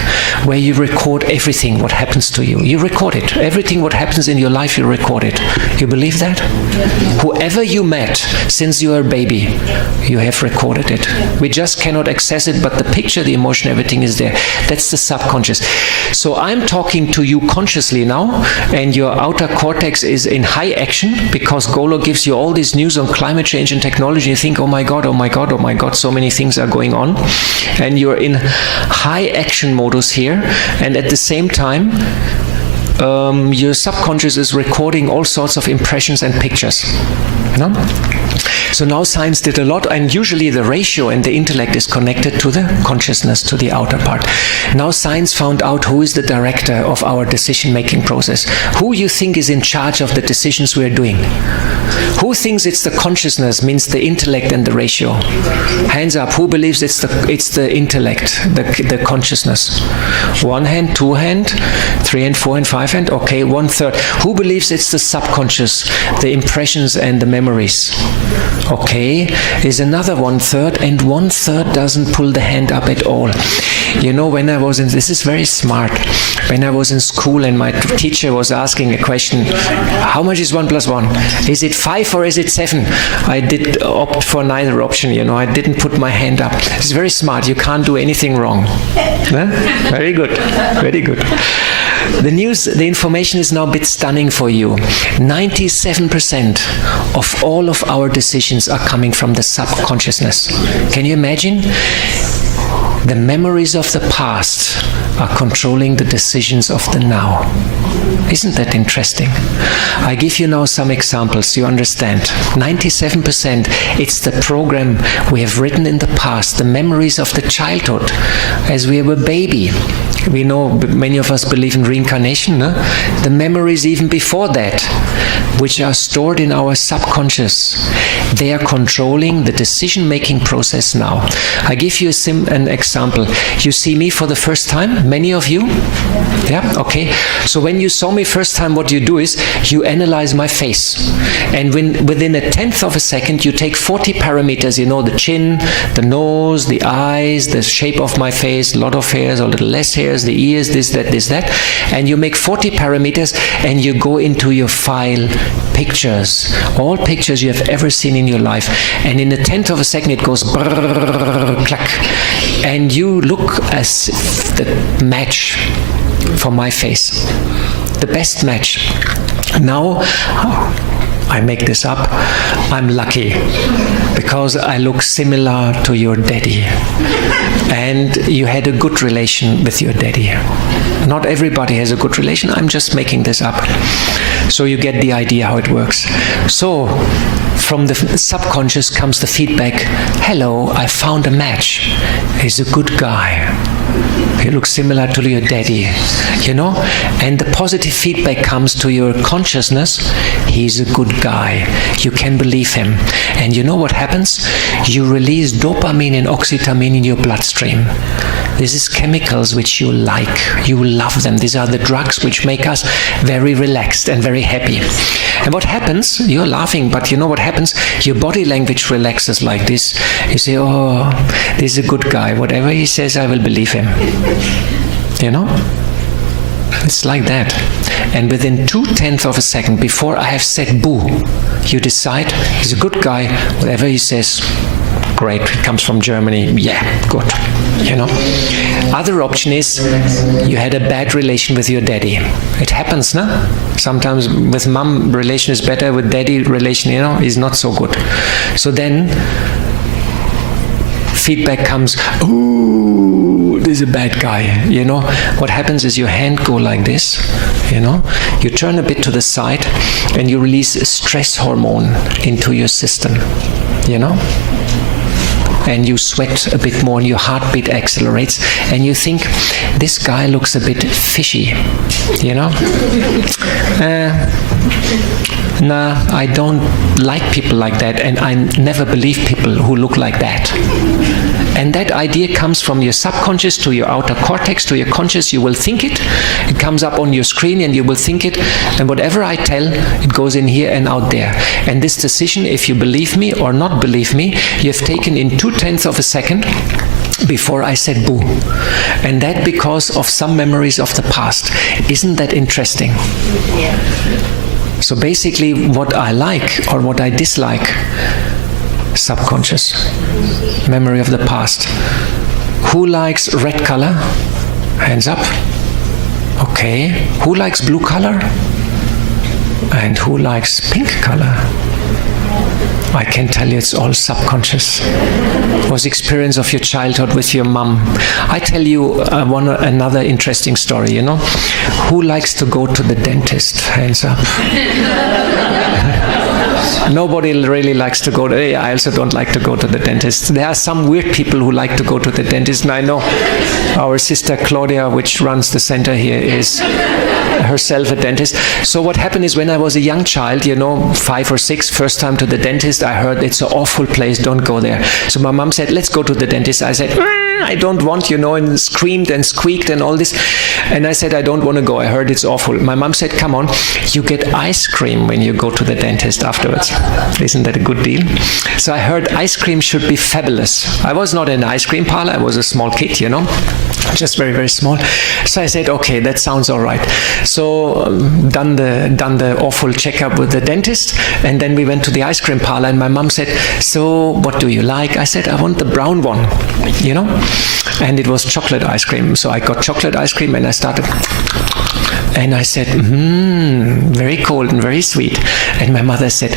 where you record everything what happens to you. You record it. Everything what happens in your life, you record it. You believe that? Whoever you met since you were a baby, you have recorded it. We just cannot access it, but the picture, the emotion, everything is there. That's the subconscious. So I'm talking to you consciously now, and your outer cortex is in high action because Golo gives you all this news on climate change and technology. You think, oh my God, so many things are going on. And you're in high action modus here, and at the same time, your subconscious is recording all sorts of impressions and pictures. No? So now science did a lot, and usually the ratio and the intellect is connected to the consciousness, to the outer part. Now science found out who is the director of our decision-making process. Who you think is in charge of the decisions we are doing? Who thinks it's the consciousness, means the intellect and the ratio? Hands up. Who believes it's the intellect, the consciousness? 1 hand, 2 hand, 3 and 4 and 5 hand. Okay, 1/3. Who believes it's the subconscious, the impressions and the memories? Okay, is another 1/3, and 1/3 doesn't pull the hand up at all. When I was this is very smart. When I was in school and my teacher was asking a question, how much is 1 + 1? Is it 5 or is it 7? I did opt for neither option, I didn't put my hand up. It's very smart. You can't do anything wrong. Huh? Very good. Very good. The information is now a bit stunning for you. 97% of all of our decisions are coming from the subconsciousness. Can you imagine? The memories of the past are controlling the decisions of the now. Isn't that interesting? I give you now some examples, you understand. 97%, it's the program we have written in the past, the memories of the childhood, as we were a baby. We know many of us believe in reincarnation, no? The memories even before that, which are stored in our subconscious, they are controlling the decision-making process now. I give you an example. You see me for the first time, many of you? Yeah, okay. So when you saw me first time, what you do is you analyze my face. And within a tenth of a second, you take 40 parameters, you know, the chin, the nose, the eyes, the shape of my face, a lot of hairs or a little less hairs, the ears, this, that, and you make 40 parameters and you go into your file, pictures, all pictures you have ever seen in your life, and in a tenth of a second it goes brrrr, clack, and you look as the match for my face, the best match. Now, I make this up, I'm lucky because I look similar to your daddy, and you had a good relation with your daddy. Not everybody has a good relation, I'm just making this up. So you get the idea how it works. So from the subconscious comes the feedback, hello, I found a match. He's a good guy. He looks similar to your daddy, you know? And the positive feedback comes to your consciousness, he's a good guy. You can believe him. And you know what happens? You release dopamine and oxytocin in your bloodstream. This is chemicals which you like. You love them. These are the drugs which make us very relaxed and very happy. And what happens? You're laughing, but you know what happens? Your body language relaxes like this. You say, oh, this is a good guy. Whatever he says, I will believe him. You know? It's like that. And within 2/10 of a second, before I have said boo, you decide, he's a good guy. Whatever he says, great, he comes from Germany, yeah, good, you know. Other option is you had a bad relation with your daddy. It happens, no? Sometimes with mom relation is better, with daddy relation, you know, is not so good. So then feedback comes, ooh, this is a bad guy, you know. What happens is your hand go like this, you know. You turn a bit to the side and you release a stress hormone into your system, you know. And you sweat a bit more and your heartbeat accelerates and you think, this guy looks a bit fishy, you know. Nah, I don't like people like that, and I never believe people who look like that. And that idea comes from your subconscious to your outer cortex to your conscious. You will think it. It comes up on your screen and you will think it. And whatever I tell, it goes in here and out there. And this decision, if you believe me or not believe me, you have taken in 2/10 of a second before I said boo. And that because of some memories of the past. Isn't that interesting? Yeah. So basically what I like or what I dislike, subconscious, memory of the past. Who likes red color? Hands up. Okay. Who likes blue color? And who likes pink color? I can tell you it's all subconscious. It was experience of your childhood with your mom. I tell you another interesting story, you know. Who likes to go to the dentist? Hands up. Nobody really likes to go to, I also don't like to go to the dentist. There are some weird people who like to go to the dentist, and I know our sister Claudia, which runs the center here, is herself a dentist. So what happened is when I was a young child, you know, 5 or 6, first time to the dentist, I heard it's an awful place, don't go there. So my mom said, let's go to the dentist. I said, I don't want, you know, and screamed and squeaked and all this. And I said, I don't want to go. I heard it's awful. My mom said, come on, you get ice cream when you go to the dentist afterwards. Isn't that a good deal? So I heard ice cream should be fabulous. I was not in an ice cream parlor. I was a small kid, you know, just very, very small. So I said, okay, that sounds all right. So done the awful checkup with the dentist, and then we went to the ice cream parlor, and my mom said, so what do you like? I said, I want the brown one, you know, and it was chocolate ice cream. So I got chocolate ice cream and I started And I said, very cold and very sweet. And my mother said,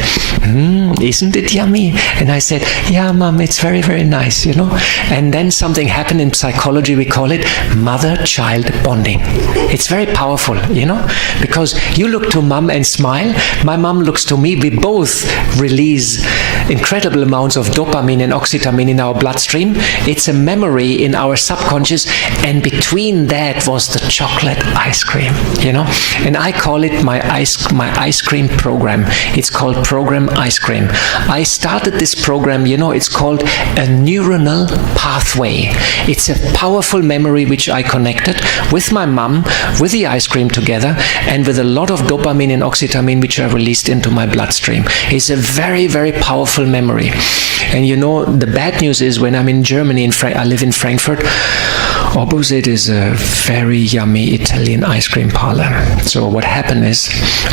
isn't it yummy? And I said, yeah, Mom, it's very, very nice, you know. And then something happened in psychology, we call it mother-child bonding. It's very powerful, you know, because you look to Mom and smile. My mom looks to me. We both release incredible amounts of dopamine and oxytocin in our bloodstream. It's a memory in our subconscious, and between that was the chocolate ice cream, you know. And I call it my ice cream program. It's called Program Ice Cream. I started this program, you know, it's called a neuronal pathway. It's a powerful memory which I connected with my mom, with the ice cream together, and with a lot of dopamine and oxytocin which are released into my bloodstream. It's a very, very powerful memory. And you know, the bad news is when I'm in Germany, I live in Frankfurt, opposite is a very yummy Italian ice cream parlor. So what happened is,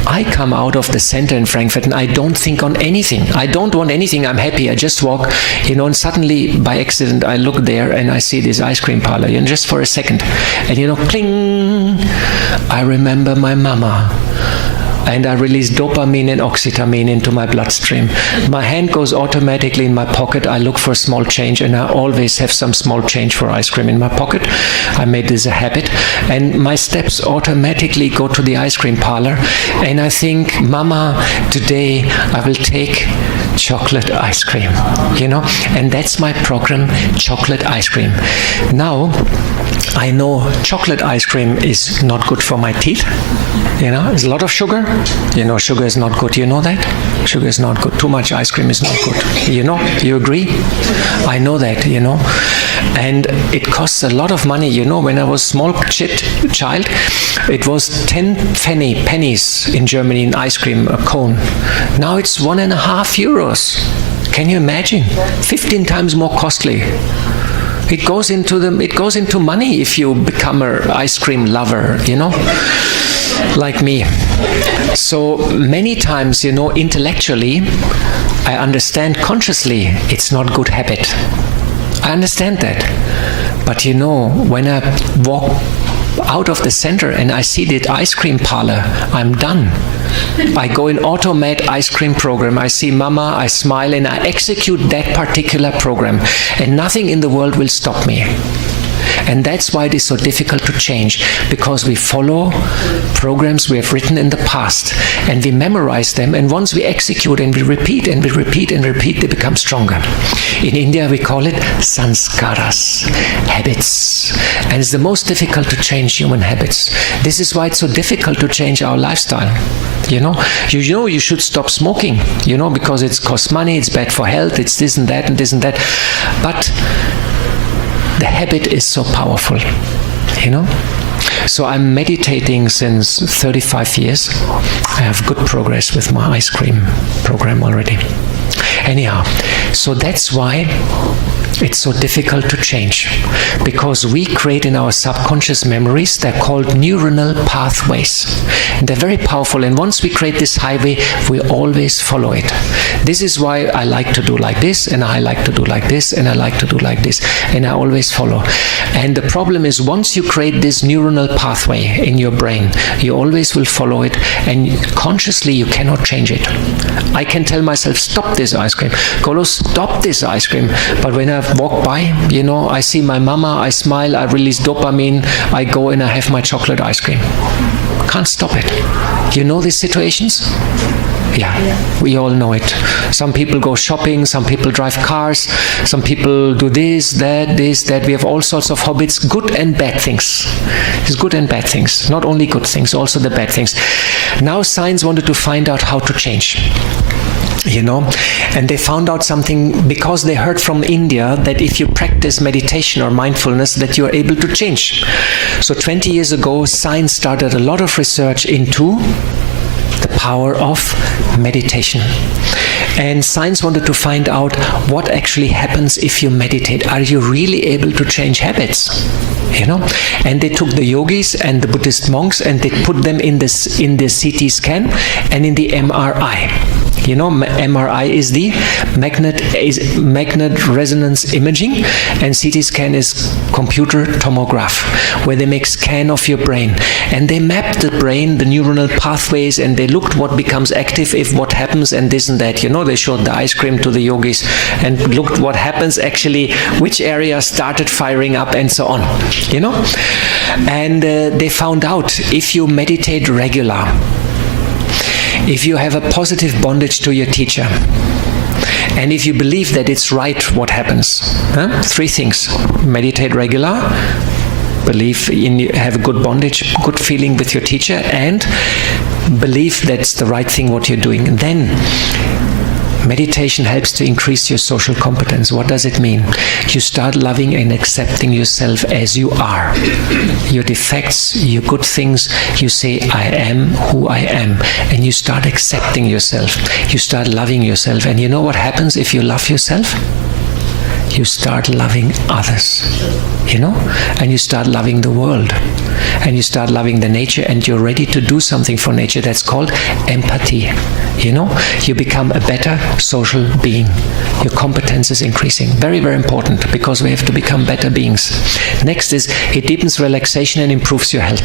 I come out of the center in Frankfurt and I don't think on anything. I don't want anything. I'm happy. I just walk, you know, and suddenly by accident I look there and I see this ice cream parlor, and just for a second, and you know, cling, I remember my mama. And I release dopamine and oxytocin into my bloodstream. My hand goes automatically in my pocket. I look for small change, and I always have some small change for ice cream in my pocket. I made this a habit. And my steps automatically go to the ice cream parlor. And I think, Mama, today I will take chocolate ice cream, you know. And that's my program, chocolate ice cream. Now, I know chocolate ice cream is not good for my teeth. You know, there's a lot of sugar. You know, sugar is not good. You know that? Sugar is not good. Too much ice cream is not good. You know? You agree? I know that, you know. And it costs a lot of money. You know, when I was small child, it was 10 pennies in Germany in ice cream, a cone. Now it's €1.50. Can you imagine? 15 times more costly. It goes into money if you become an ice cream lover, you know, like me. So many times, you know, intellectually, I understand consciously it's not good habit. I understand that. But you know, when I walk out of the center and I see that ice cream parlor, I'm done. I go in automat ice cream program. I see Mama, I smile, and I execute that particular program. And nothing in the world will stop me. And that's why it is so difficult to change, because we follow programs we have written in the past, and we memorize them, and once we execute and we repeat and we repeat and repeat, they become stronger. In India we call it sanskaras, habits, and it's the most difficult to change human habits. This is why it's so difficult to change our lifestyle. You know you should stop smoking, you know, because it costs money, it's bad for health, it's this and that and this and that, but the habit is so powerful, you know. So I'm meditating since 35 years. I have good progress with my ice cream program already. Anyhow, so that's why it's so difficult to change, because we create in our subconscious memories, they're called neuronal pathways. And they're very powerful, and once we create this highway, we always follow it. This is why I like to do like this, and I like to do like this, and I like to do like this, and I always follow. And the problem is, once you create this neuronal pathway in your brain, you always will follow it, and consciously you cannot change it. I can tell myself, stop this ice cream. Golo, stop this ice cream. But when I walk by, you know, I see my mama, I smile, I release dopamine, I go and I have my chocolate ice cream. Can't stop it. You know these situations? Yeah, we all know it. Some people go shopping, some people drive cars, some people do this, that. We have all sorts of hobbies, good and bad things. There's good and bad things. Not only good things, also the bad things. Now science wanted to find out how to change. You know, and they found out something because they heard from India that if you practice meditation or mindfulness, that you are able to change. So 20 years ago, science started a lot of research into the power of meditation. And science wanted to find out what actually happens if you meditate. Are you really able to change habits? You know, and they took the yogis and the Buddhist monks and they put them in the CT scan and in the MRI. You know, MRI is the magnet resonance imaging, and CT scan is computer tomograph, where they make scan of your brain. And they map the brain, the neuronal pathways, and they looked what becomes active if what happens and this and that. You know, they showed the ice cream to the yogis and looked what happens actually, which area started firing up and so on. You know? And they found out if you meditate regular, if you have a positive bondage to your teacher, and if you believe that it's right what happens, 3 things: meditate regular, believe in, have a good bondage, good feeling with your teacher, and believe that's the right thing what you're doing. And then meditation helps to increase your social competence. What does it mean? You start loving and accepting yourself as you are. Your defects, your good things, you say, I am who I am. And you start accepting yourself. You start loving yourself. And you know what happens if you love yourself? You start loving others, you know, and you start loving the world, and you start loving the nature, and you're ready to do something for nature. That's called empathy. You know, you become a better social being. Your competence is increasing. Very, very important, because we have to become better beings. Next is, it deepens relaxation and improves your health.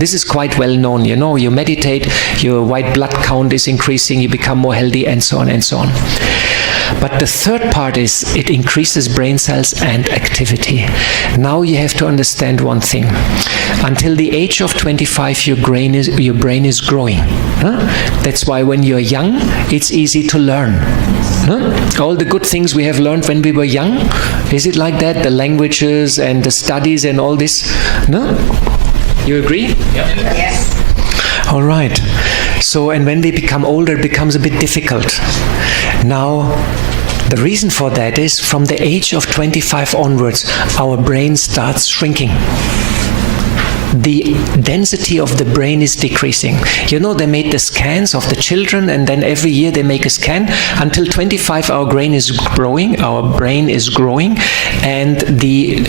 This is quite well known. You know, you meditate, your white blood count is increasing, you become more healthy, and so on and so on. But the third part is, it increases brain cells and activity. Now you have to understand one thing. Until the age of 25, your brain is growing. That's why when you're young, it's easy to learn. All the good things we have learned when we were young, is it like that? The languages and the studies and all this? No? You agree? Yes. All right. So, and when we become older, it becomes a bit difficult. Now, the reason for that is, from the age of 25 onwards, our brain starts shrinking. The density of the brain is decreasing. You know, they made the scans of the children, and then every year they make a scan. Until 25, our brain is growing, and the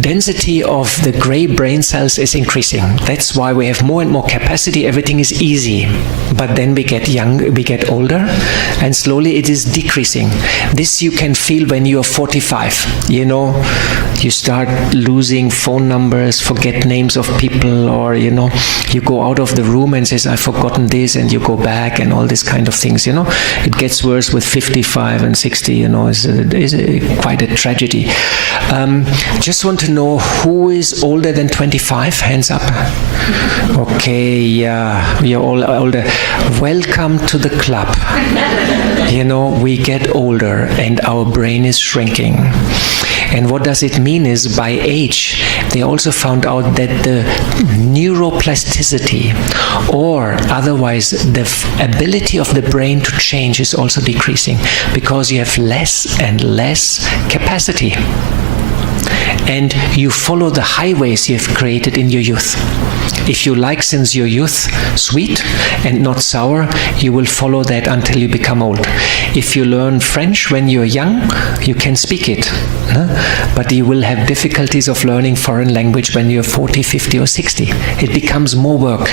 density of the gray brain cells is increasing. That's why we have more and more capacity. Everything is easy. But then we get young, we get older, and slowly it is decreasing. This you can feel when you are 45. You know, you start losing phone numbers, forget names of people, or, you know, you go out of the room and says, I've forgotten this, and you go back, and all these kind of things, you know. It gets worse with 55 and 60, you know, is quite a tragedy. Just want to know, who is older than 25? Hands up. Okay, yeah, you're all older. Welcome to the club. You know, we get older and our brain is shrinking. And what does it mean is, by age, they also found out that the neuroplasticity, or otherwise the ability of the brain to change, is also decreasing, because you have less and less capacity. And you follow the highways you have created in your youth. If you like, since your youth, sweet and not sour, you will follow that until you become old. If you learn French when you're young, you can speak it. But you will have difficulties of learning foreign language when you're 40, 50 or 60. It becomes more work,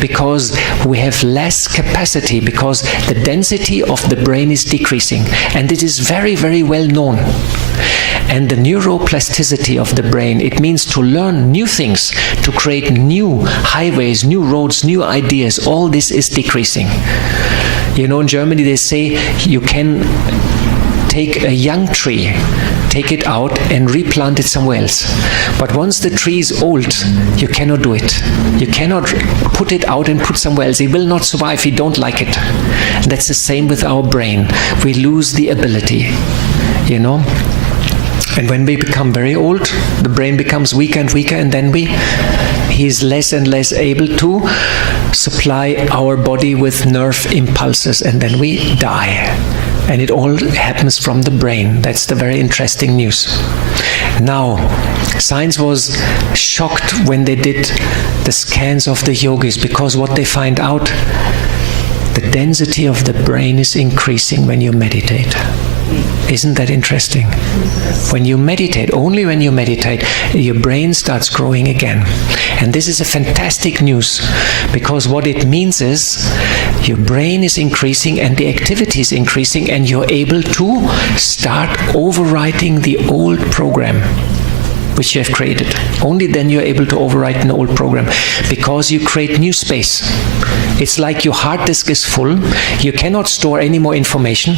because we have less capacity, because the density of the brain is decreasing. And it is very, very well known. And the neuroplasticity of the brain, it means to learn new things, to create new highways, new roads, new ideas. All this is decreasing. You know, in Germany they say you can take a young tree, take it out and replant it somewhere else. But once the tree is old, you cannot do it. You cannot put it out and put somewhere else. It will not survive. You don't like it. And that's the same with our brain. We lose the ability, you know. And when we become very old, the brain becomes weaker and weaker, and then he is less and less able to supply our body with nerve impulses, and then we die. And it all happens from the brain. That's the very interesting news. Now, science was shocked when they did the scans of the yogis, because what they find out, the density of the brain is increasing when you meditate. Isn't that interesting? When you meditate, only when you meditate, your brain starts growing again. And this is a fantastic news, because what it means is your brain is increasing and the activity is increasing, and you're able to start overwriting the old program which you have created. Only then you're able to overwrite an old program, because you create new space. It's like your hard disk is full, you cannot store any more information,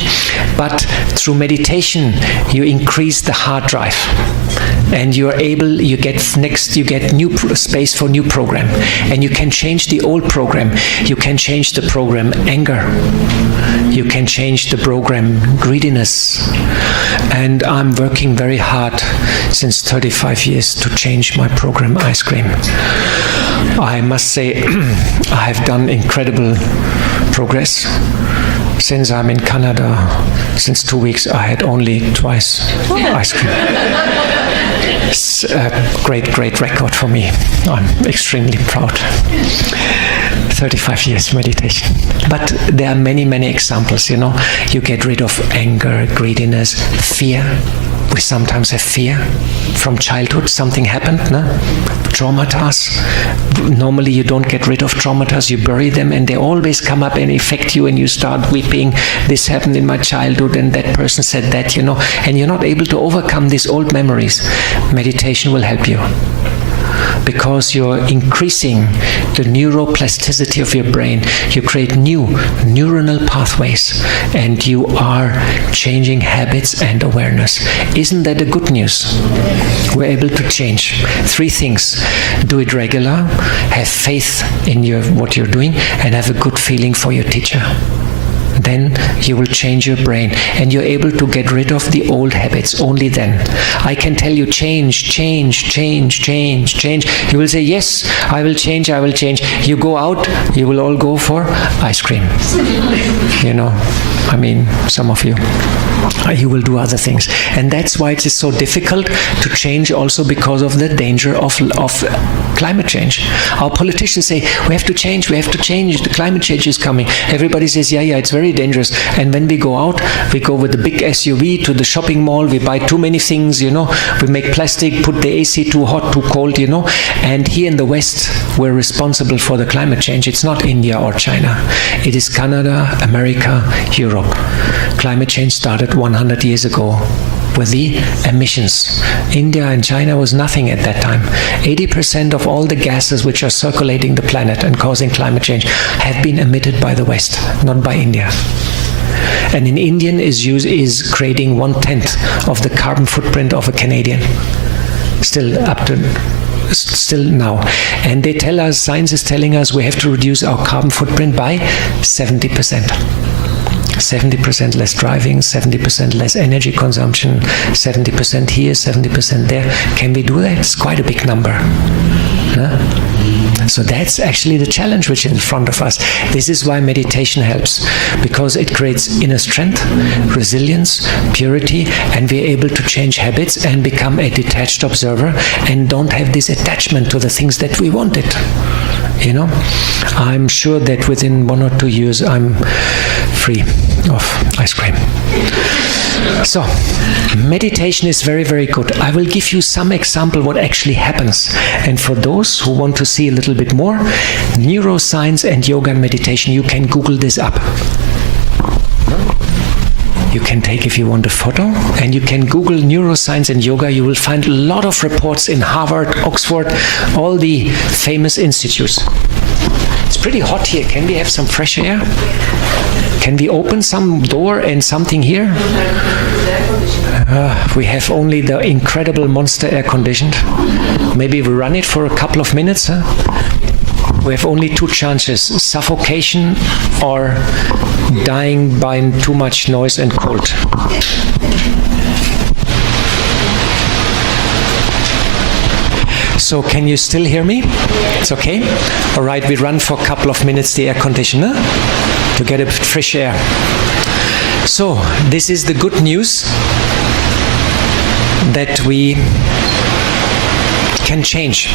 but through meditation you increase the hard drive, and you get new space for new program, and you can change the old program. You can change the program anger, you can change the program greediness, and I'm working very hard since 35 years to change my program ice cream. I must say I have done incredible progress. Since I'm in Canada, since 2 weeks, I had only twice ice cream. It's a great record for me. I'm extremely proud. 35 years meditation. But there are many examples, You get rid of anger, greediness, fear. We sometimes have fear from childhood. Something happened, traumas. Normally you don't get rid of traumas, you bury them, and they always come up and affect you, and you start weeping. This happened in my childhood, and that person said that, and you're not able to overcome these old memories. Meditation will help you, because you're increasing the neuroplasticity of your brain. You create new neuronal pathways, and you are changing habits and awareness. Isn't that a good news? We're able to change 3 things. Do it regular, have faith in what you're doing, and have a good feeling for your teacher. Then you will change your brain, and you're able to get rid of the old habits. Only then. I can tell you change. You will say, yes, I will change. You go out, you will all go for ice cream. Some of you will do other things. And that's why it is so difficult to change, also because of the danger of climate change. Our politicians say, we have to change, the climate change is coming. Everybody says, yeah, it's very dangerous. And when we go out, we go with a big SUV to the shopping mall, we buy too many things, we make plastic, put the AC too hot, too cold, And here in the West, we're responsible for the climate change. It's not India or China. It is Canada, America, Europe. Climate change started 100 years ago with the emissions. India and China was nothing at that time. 80% of all the gases which are circulating the planet and causing climate change have been emitted by the West, not by India. And an Indian is creating 1/10 of the carbon footprint of a Canadian. Still now. And they tell us, science is telling us, we have to reduce our carbon footprint by 70%. 70% less driving, 70% less energy consumption, 70% here, 70% there. Can we do that? It's quite a big number. So that's actually the challenge which is in front of us. This is why meditation helps, because it creates inner strength, resilience, purity, and we're able to change habits and become a detached observer and don't have this attachment to the things that we wanted. I'm sure that within 1 or 2 years I'm free of ice cream. So, meditation is very good. I will give you some example what actually happens. And for those who want to see a little bit more, neuroscience and yoga and meditation, you can Google this up. You can take, if you want, a photo, and you can Google neuroscience and yoga. You will find a lot of reports in Harvard, Oxford, all the famous institutes. It's pretty hot here. Can we have some fresh air? Can we open some door and something here? We have only the incredible Monster air conditioned. Maybe we run it for a couple of minutes. We have only 2 chances: suffocation or dying by too much noise and cold. So can you still hear me? It's okay? All right, we run for a couple of minutes the air conditioner to get a bit fresh air. So this is the good news, that we can change.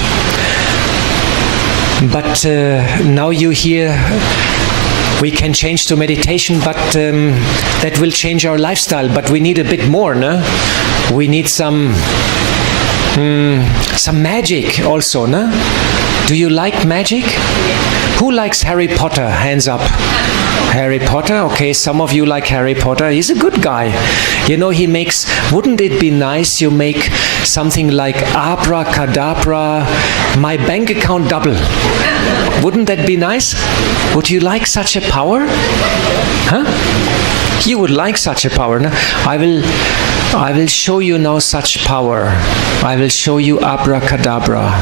But now you hear We can change to meditation, but that will change our lifestyle. But we need a bit more, no? We need some magic also, no? Do you like magic? Who likes Harry Potter? Hands up. Harry Potter? Okay, some of you like Harry Potter. He's a good guy. You know, he makes, wouldn't it be nice you make something like abracadabra, my bank account double? Wouldn't that be nice? Would you like such a power? Huh? You would like such a power, no? I will show you now such power. I will show you abracadabra.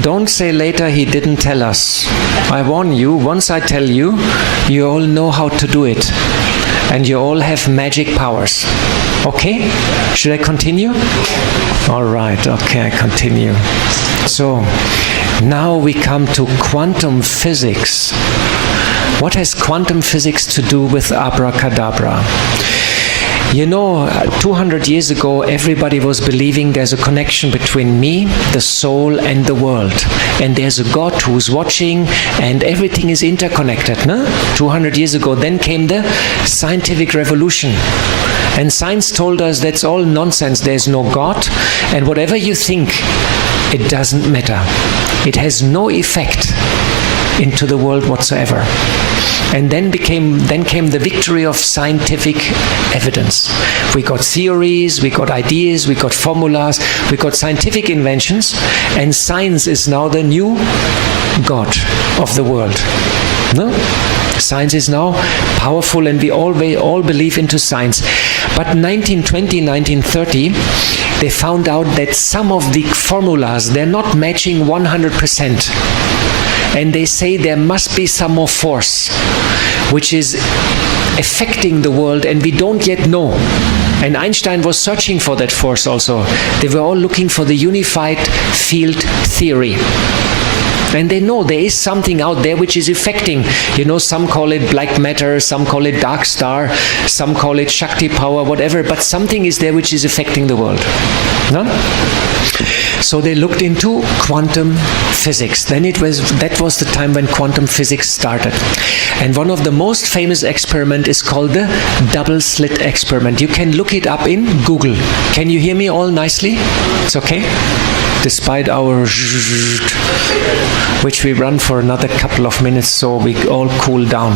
Don't say later he didn't tell us. I warn you, once I tell you, you all know how to do it. And you all have magic powers. Okay? Should I continue? All right, okay, I continue. So, now we come to quantum physics. What has quantum physics to do with abracadabra? You know, 200 years ago, everybody was believing there's a connection between me, the soul, and the world. And there's a God who's watching, and everything is interconnected, no? 200 years ago, then came the scientific revolution. And science told us that's all nonsense. There's no God, and whatever you think, it doesn't matter. It has no effect into the world whatsoever. And then came the victory of scientific evidence. We got theories, we got ideas, we got formulas, we got scientific inventions, and science is now the new God of the world. No? Science is now powerful, and we all believe into science. But 1920, 1930, they found out that some of the formulas, they're not matching 100%. And they say there must be some more force which is affecting the world, and we don't yet know. And Einstein was searching for that force also. They were all looking for the unified field theory. And they know there is something out there which is affecting. You know, some call it black matter, some call it dark star, some call it Shakti power, whatever, but something is there which is affecting the world. No? So they looked into quantum physics. Then that was the time when quantum physics started. And one of the most famous experiments is called the double slit experiment. You can look it up in Google. Can you hear me all nicely? It's okay? Despite our which we run for another couple of minutes, so we all cool down.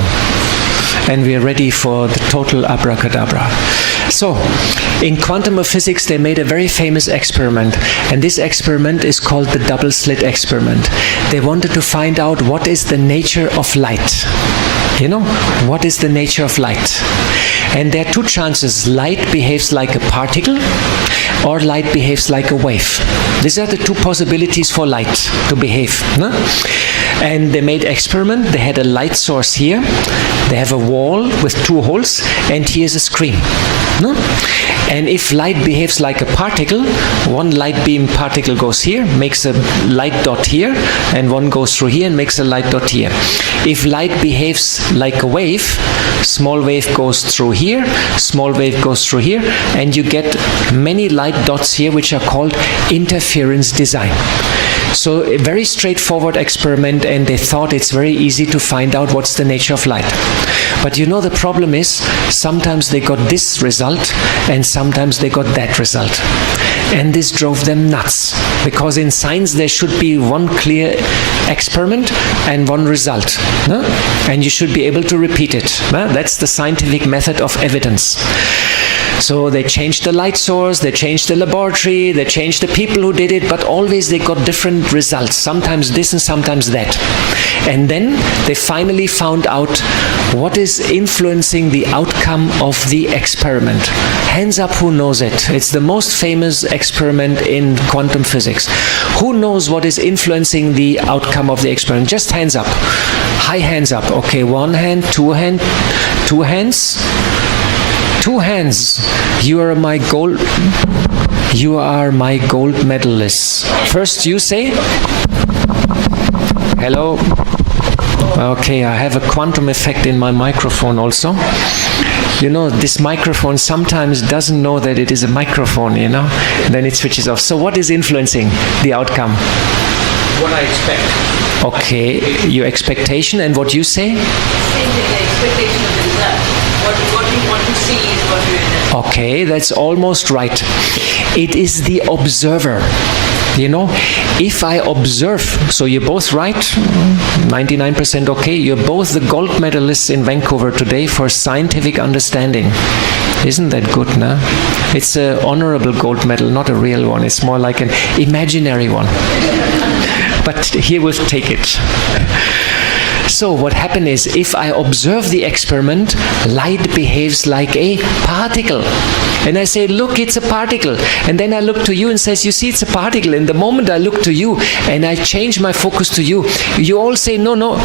And we are ready for the total abracadabra. So, in quantum physics, they made a very famous experiment, and this experiment is called the double slit experiment. They wanted to find out what is the nature of light. You know, what is the nature of light? And there are two chances. Light behaves like a particle, or light behaves like a wave. These are the two possibilities for light to behave. No? And they made experiment. They had a light source here. They have a wall with two holes, and here's a screen. No? And if light behaves like a particle, one light beam particle goes here, makes a light dot here, and one goes through here and makes a light dot here. If light behaves like a wave, small wave goes through here, small wave goes through here, and you get many light dots here which are called interference design. So a very straightforward experiment, and they thought it's very easy to find out what's the nature of light. But you know, the problem is sometimes they got this result and sometimes they got that result. And this drove them nuts, because in science there should be one clear experiment and one result. No? And you should be able to repeat it. No? That's the scientific method of evidence. So they changed the light source, they changed the laboratory, they changed the people who did it, but always they got different results, sometimes this and sometimes that. And then they finally found out what is influencing the outcome of the experiment. Hands up who knows it. It's the most famous experiment in quantum physics. Who knows what is influencing the outcome of the experiment? Just hands up. High hands up. Okay, one hand, two hands. Two hands. You are my gold medalist. First you say hello. Okay, I have a quantum effect in my microphone also. You know, this microphone sometimes doesn't know that it is a microphone, you know, and then it switches off. So what is influencing the outcome? what I expect. Okay, your expectation, and what you say? Same thing, the expectation of the result. What you want to see is what you end up. Okay, that's almost right. It is the observer. You know, if I observe, so you're both right, 99% okay, you're both the gold medalists in Vancouver today for scientific understanding. Isn't that good, no? It's an honorable gold medal, not a real one. It's more like an imaginary one. But here we'll take it. So what happened is, if I observe the experiment, light behaves like a particle. And I say, look, it's a particle. And then I look to you and says, you see, it's a particle. And the moment I look to you and I change my focus to you, you all say, no, no.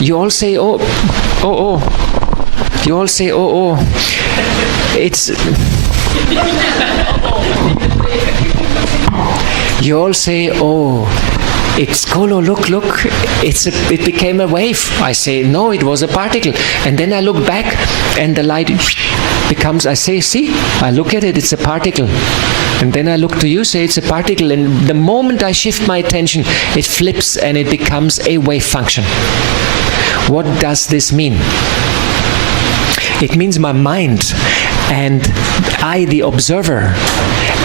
You all say, oh, oh, oh. You all say, oh, oh. It's... You all say, oh, it's Golo, look, it became a wave. I say, no, it was a particle. And then I look back and the light becomes, I say, see, I look at it, it's a particle. And then I look to you, say it's a particle. And the moment I shift my attention, it flips and it becomes a wave function. What does this mean? It means my mind and I, the observer,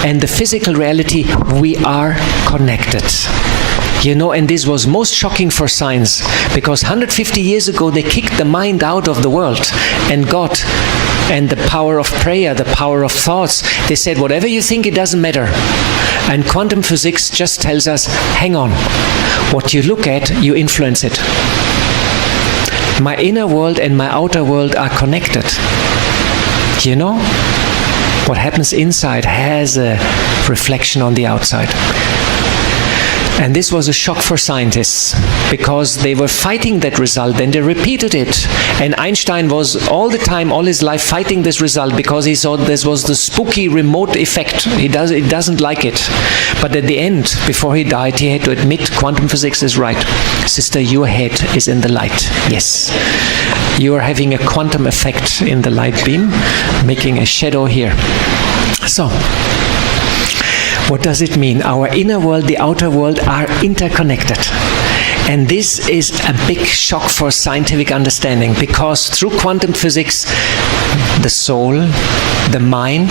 and the physical reality, we are connected. You know, and this was most shocking for science, because 150 years ago they kicked the mind out of the world, and God and the power of prayer, the power of thoughts, they said, whatever you think, it doesn't matter. And quantum physics just tells us, hang on, what you look at, you influence it. My inner world and my outer world are connected. You know? What happens inside has a reflection on the outside. And this was a shock for scientists, because they were fighting that result and they repeated it. And Einstein was all the time, all his life, fighting this result because he thought this was the spooky remote effect. He doesn't like it. But at the end, before he died, he had to admit quantum physics is right. Sister, your head is in the light. Yes. You are having a quantum effect in the light beam, making a shadow here. So, what does it mean? Our inner world, the outer world are interconnected. And this is a big shock for scientific understanding, because through quantum physics, the soul, the mind,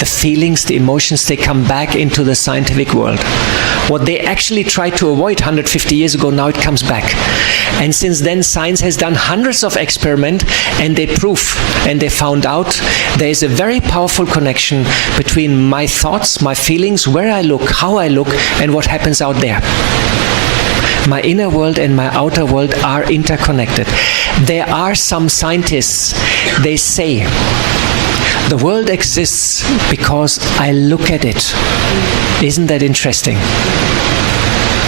the feelings, the emotions, they come back into the scientific world. What they actually tried to avoid 150 years ago, now it comes back. And since then, science has done hundreds of experiments, and they prove, and they found out there is a very powerful connection between my thoughts, my feelings, where I look, how I look, and what happens out there. My inner world and my outer world are interconnected. There are some scientists, they say, the world exists because I look at it. Isn't that interesting?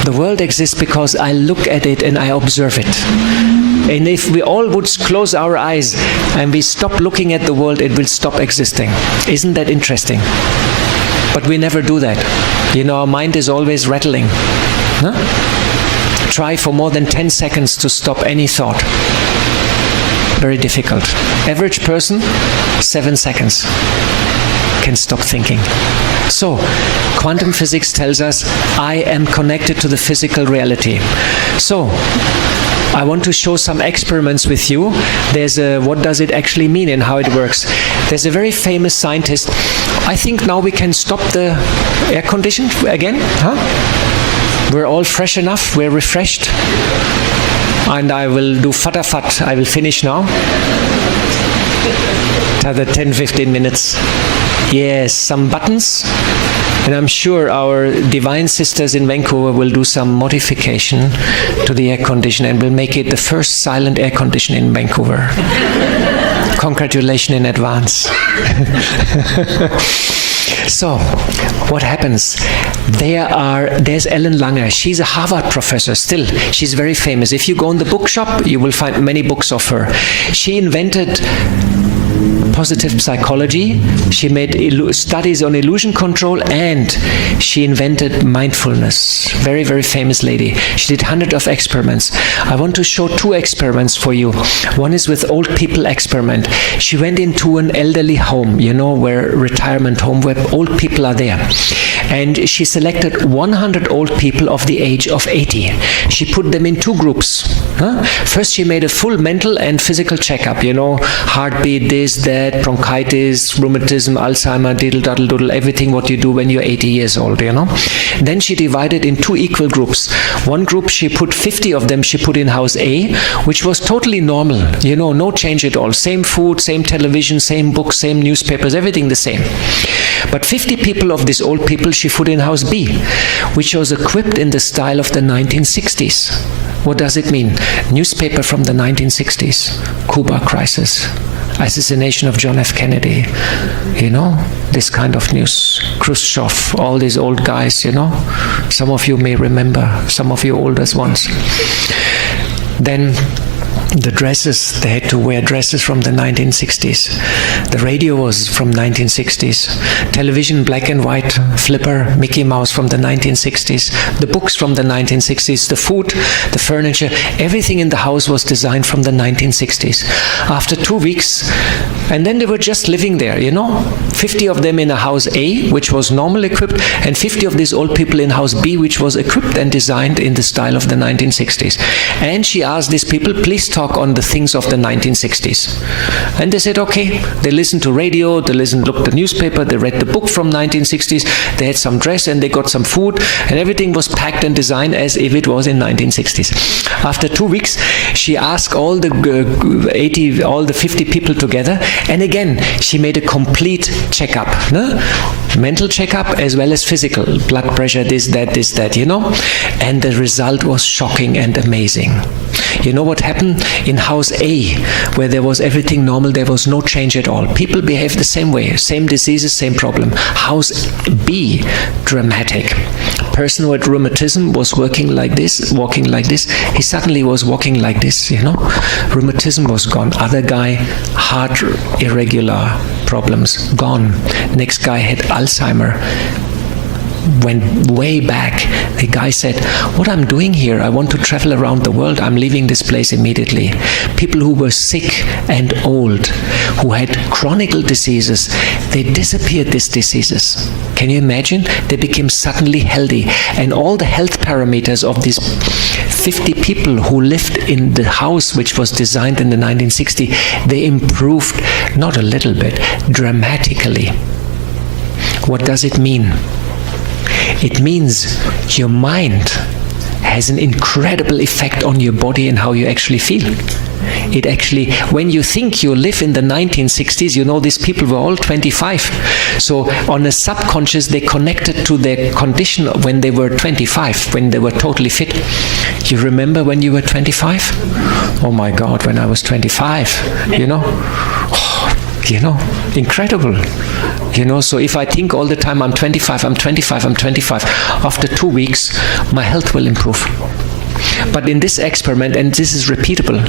The world exists because I look at it and I observe it. And if we all would close our eyes and we stop looking at the world, it will stop existing. Isn't that interesting? But we never do that. You know, our mind is always rattling. Huh? Try for more than 10 seconds to stop any thought. Very difficult. Average person, 7 seconds can stop thinking. So, quantum physics tells us I am connected to the physical reality. So, I want to show some experiments with you. There's what does it actually mean and how it works. There's a very famous scientist. I think now we can stop the air condition again, huh? We're all fresh enough, we're refreshed. And I will do fatafat. I will finish now. Another 10-15 minutes. Yes, some buttons. And I'm sure our divine sisters in Vancouver will do some modification to the air condition and will make it the first silent air condition in Vancouver. Congratulations in advance. So, what happens? There's Ellen Langer. She's a Harvard professor still. She's very famous. If you go in the bookshop, you will find many books of her. She invented positive psychology. She made studies on illusion control, and she invented mindfulness. Very, very famous lady. She did hundreds of experiments. I want to show 2 experiments for you. One is with old people experiment. She went into an elderly home, where retirement home, where old people are there. And she selected 100 old people of the age of 80. She put them in 2 groups. First, she made a full mental and physical checkup, heartbeat, this, that, bronchitis, rheumatism, Alzheimer, diddle, daddle, doodle, everything what you do when you're 80 years old, Then she divided in 2 equal groups. One group, she put 50 of them, she put in house A, which was totally normal, no change at all. Same food, same television, same books, same newspapers, everything the same. But 50 people of these old people, she put in house B, which was equipped in the style of the 1960s. What does it mean? Newspaper from the 1960s, Cuba crisis, assassination of John F. Kennedy, this kind of news, Khrushchev, all these old guys, Some of you may remember, some of you oldest ones. Then the dresses, they had to wear dresses from the 1960s. The radio was from 1960s. Television, black and white, flipper, Mickey Mouse from the 1960s. The books from the 1960s. The food, the furniture, everything in the house was designed from the 1960s. After 2 weeks, and then they were just living there, 50 of them in a house A, which was normal equipped, and 50 of these old people in house B, which was equipped and designed in the style of the 1960s. And she asked these people, please talk on the things of the 1960s. And they said, okay. They listened to radio, they looked at the newspaper, they read the book from 1960s, they had some dress and they got some food, and everything was packed and designed as if it was in 1960s. After 2 weeks, she asked all the 50 people together, and again, she made a complete checkup, mental checkup as well as physical, blood pressure, this, that, and the result was shocking and amazing. You know what happened? In house A, where there was everything normal, there was no change at all. People behaved the same way, same diseases, same problem. House B, dramatic. Person who had rheumatism was walking like this. He suddenly was walking like this, Rheumatism was gone. Other guy, heart irregular problems, gone. Next guy had Alzheimer. Went way back. The guy said, what I'm doing here, I want to travel around the world, I'm leaving this place immediately. People who were sick and old, who had chronic diseases, they disappeared, these diseases. Can you imagine? They became suddenly healthy, and all the health parameters of these 50 people who lived in the house which was designed in the 1960s, they improved, not a little bit, dramatically. What does it mean? It means your mind has an incredible effect on your body and how you actually feel. It actually, when you think you live in the 1960s, these people were all 25. So on a subconscious, they connected to their condition when they were 25, when they were totally fit. You remember when you were 25? Oh my God, when I was 25, incredible. So if I think all the time I'm 25, after 2 weeks, my health will improve. But in this experiment, and this is repeatable,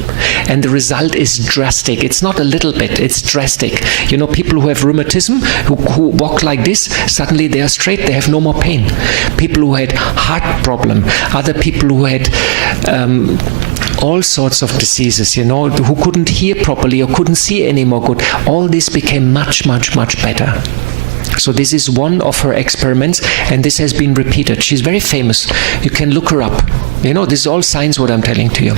and the result is drastic. It's not a little bit, it's drastic. People who have rheumatism, who walk like this, suddenly they are straight, they have no more pain. People who had heart problem, other people who had all sorts of diseases, who couldn't hear properly or couldn't see anymore good. All this became much, much, much better. So this is one of her experiments, and this has been repeated. She's very famous. You can look her up. This is all science what I'm telling to you.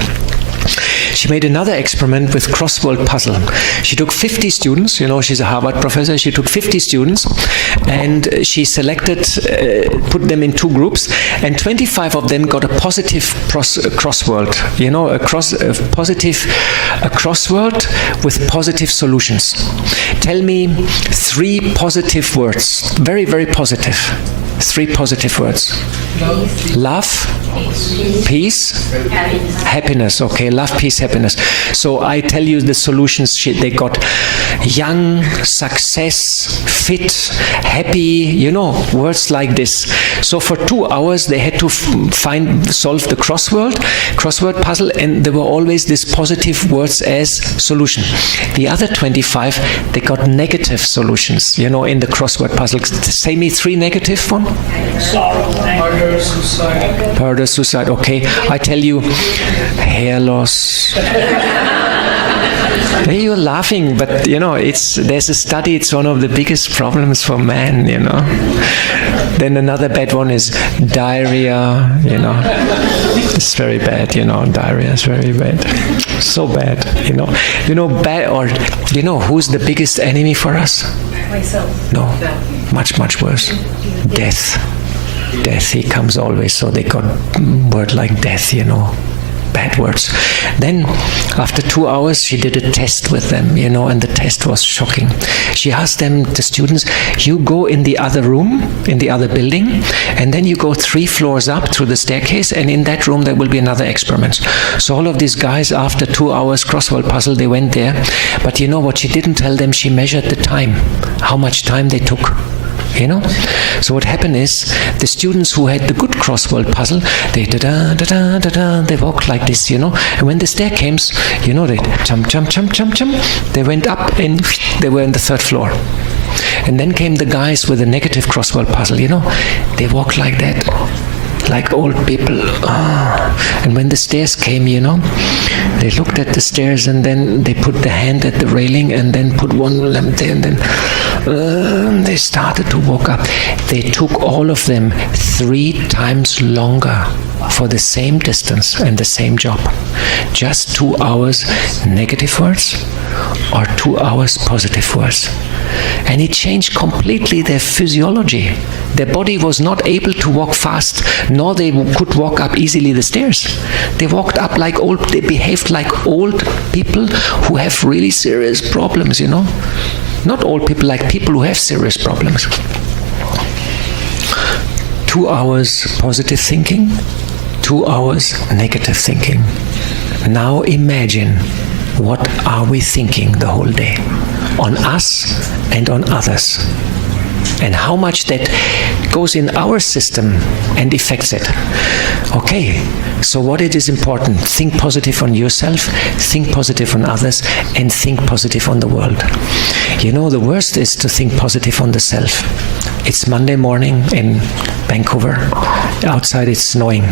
She made another experiment with crossword puzzle. She took 50 students, she's a Harvard professor, she took 50 students and she selected, put them in 2 groups, and 25 of them got a positive crossword, a crossword with positive solutions. Tell me 3 positive words, very, very positive. 3 positive words. Love. Peace? Happiness. Okay, love, peace, happiness. So I tell you the solutions. They got young, success, fit, happy, words like this. So for 2 hours they had to solve the crossword puzzle, and there were always these positive words as solution. The other 25, they got negative solutions, in the crossword puzzle. Say me 3 negative one. Sorrow, murder, suicide. Murder, suicide. Okay, I tell you, hair loss. You're laughing, but there's a study. It's one of the biggest problems for man. Then another bad one is diarrhea. It's very bad. Diarrhea is very bad. So bad. Bad. Or who's the biggest enemy for us? Myself. No, much worse. Death. Death. He comes always. So they got word like death. Bad words. Then, after 2 hours, she did a test with them, and the test was shocking. She asked them, the students, you go in the other room, in the other building, and then you go 3 floors up through the staircase, and in that room there will be another experiment. So all of these guys, after 2 hours crossword puzzle, they went there. But you know what she didn't tell them? She measured the time, how much time they took. So what happened is, the students who had the good crossword puzzle, they they walked like this, and when the stair came, they jump, they went up and they were in the 3rd floor. And then came the guys with the negative crossword puzzle, they walked like that, like old people. And when the stairs came, they looked at the stairs, and then they put the hand at the railing, and then put one lamp there, and then they started to walk up. They took all of them 3 times longer for the same distance and the same job. Just 2 hours negative words or 2 hours positive words. And it changed completely their physiology. Their body was not able to walk fast, nor they could walk up easily the stairs. They walked up they behaved like old people who have really serious problems, Not old people, like people who have serious problems. 2 hours positive thinking, 2 hours negative thinking. Now imagine, what are we thinking the whole day? On us and on others. And how much that goes in our system and affects it. Okay, so what it is important, think positive on yourself, think positive on others, and think positive on the world. The worst is to think positive on the self. It's Monday morning in Vancouver. Outside it's snowing.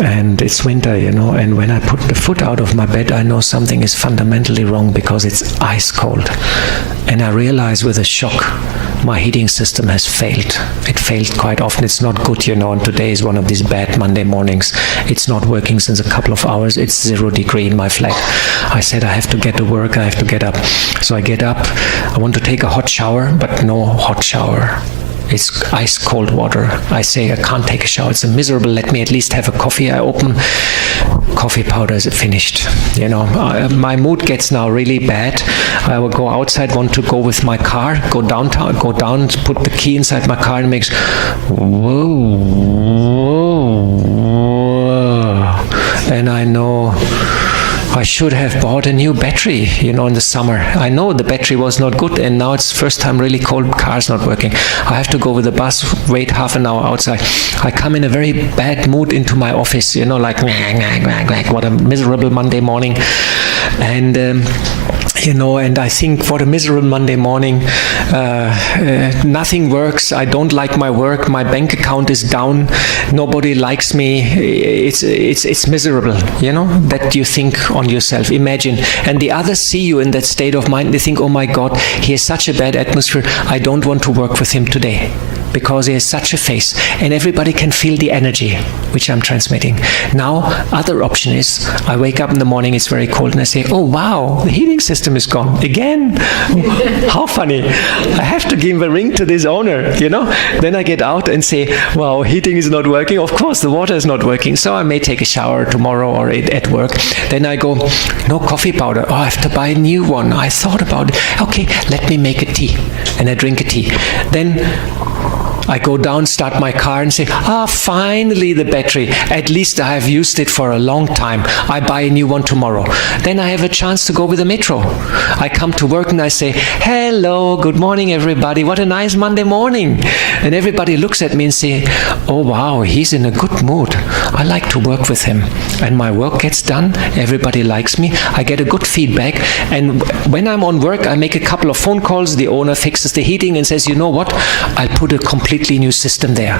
And it's winter, and when I put the foot out of my bed, I know something is fundamentally wrong because it's ice cold. And I realize with a shock, my heating system has failed. It failed quite often. It's not good, and today is one of these bad Monday mornings. It's not working since a couple of hours. It's 0 degree in my flat. I said I have to get to work, I have to get up. So I get up, I want to take a hot shower, but no hot shower. It's ice cold water. I say I can't take a shower. It's miserable. Let me at least have a coffee. I open coffee powder. Is finished? My mood gets now really bad. I will go outside. Want to go with my car. Go downtown. Go down. Put the key inside my car and makes whoa. And I know I should have bought a new battery, in the summer. I know the battery was not good, and now it's first time really cold, car's not working. I have to go with the bus, wait half an hour outside. I come in a very bad mood into my office, like what a miserable Monday morning. And and I think what a miserable Monday morning, nothing works, I don't like my work, my bank account is down, nobody likes me, it's miserable, that you think on yourself. Imagine, and the others see you in that state of mind, they think, oh my God, he has such a bad atmosphere, I don't want to work with him today. Because he has such a face, and everybody can feel the energy which I'm transmitting. Now, other option is, I wake up in the morning, it's very cold, and I say, oh wow, the heating system is gone again. How funny. I have to give a ring to this owner, Then I get out and say, wow, heating is not working. Of course, the water is not working. So I may take a shower tomorrow or at work. Then I go, no coffee powder. Oh, I have to buy a new one. I thought about it. Okay, let me make a tea. And I drink a tea. Then I go down, start my car and say, finally the battery. At least I have used it for a long time. I buy a new one tomorrow. Then I have a chance to go with the metro. I come to work and I say, hello, good morning everybody. What a nice Monday morning. And everybody looks at me and say, oh wow, he's in a good mood. I like to work with him. And my work gets done. Everybody likes me. I get a good feedback. And when I'm on work, I make a couple of phone calls. The owner fixes the heating and says, you know what? I'll put a completely new system there.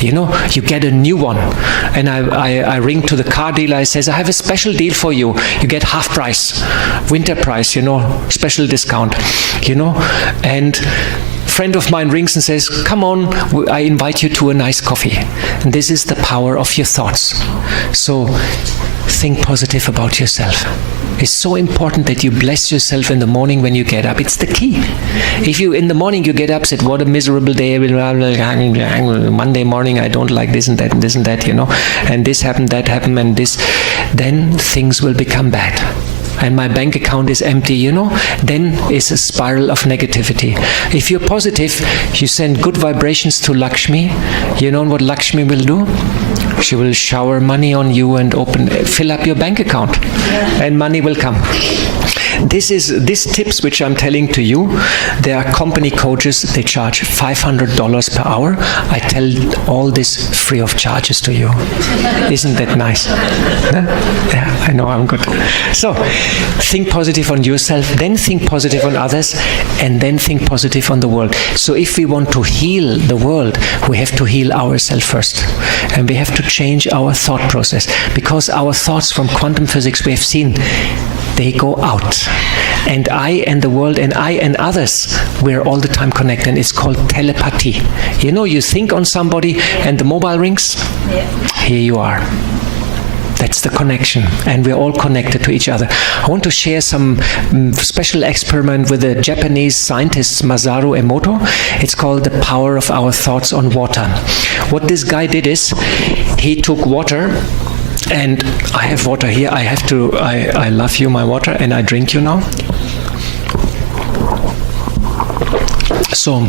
You know, you get a new one. And I ring to the car dealer. I says, I have a special deal for you. You get half price, winter price, you know, special discount, you know. And a friend of mine rings and says, come on, I invite you to a nice coffee. And this is the power of your thoughts. So think positive about yourself. It's so important that you bless yourself in the morning when you get up. It's the key. If you in the morning you get up, said, what a miserable day, Monday morning I don't like this and that and this and that, you know, and this happened, that happened, and this, then things will become bad. And my bank account is empty, you know, then it's a spiral of negativity. If you're positive, you send good vibrations to Lakshmi. You know what Lakshmi will do? She will shower money on you and fill up your bank account, and money will come. These tips which I'm telling to you, there are company coaches, they charge $500 per hour. I tell all this free of charges to you. Isn't that nice? Yeah, I know I'm good. So, think positive on yourself, then think positive on others, and then think positive on the world. So if we want to heal the world, we have to heal ourselves first. And we have to change our thought process. Because our thoughts from quantum physics, we have seen, they go out. And I and the world and I and others, we're all the time connected. And it's called telepathy. You know, you think on somebody and the mobile rings. Yeah. Here you are. That's the connection. And we're all connected to each other. I want to share some special experiment with the Japanese scientist Masaru Emoto. It's called the power of our thoughts on water. What this guy did is, he took water. And I have water here. I love you, my water, and I drink you now. So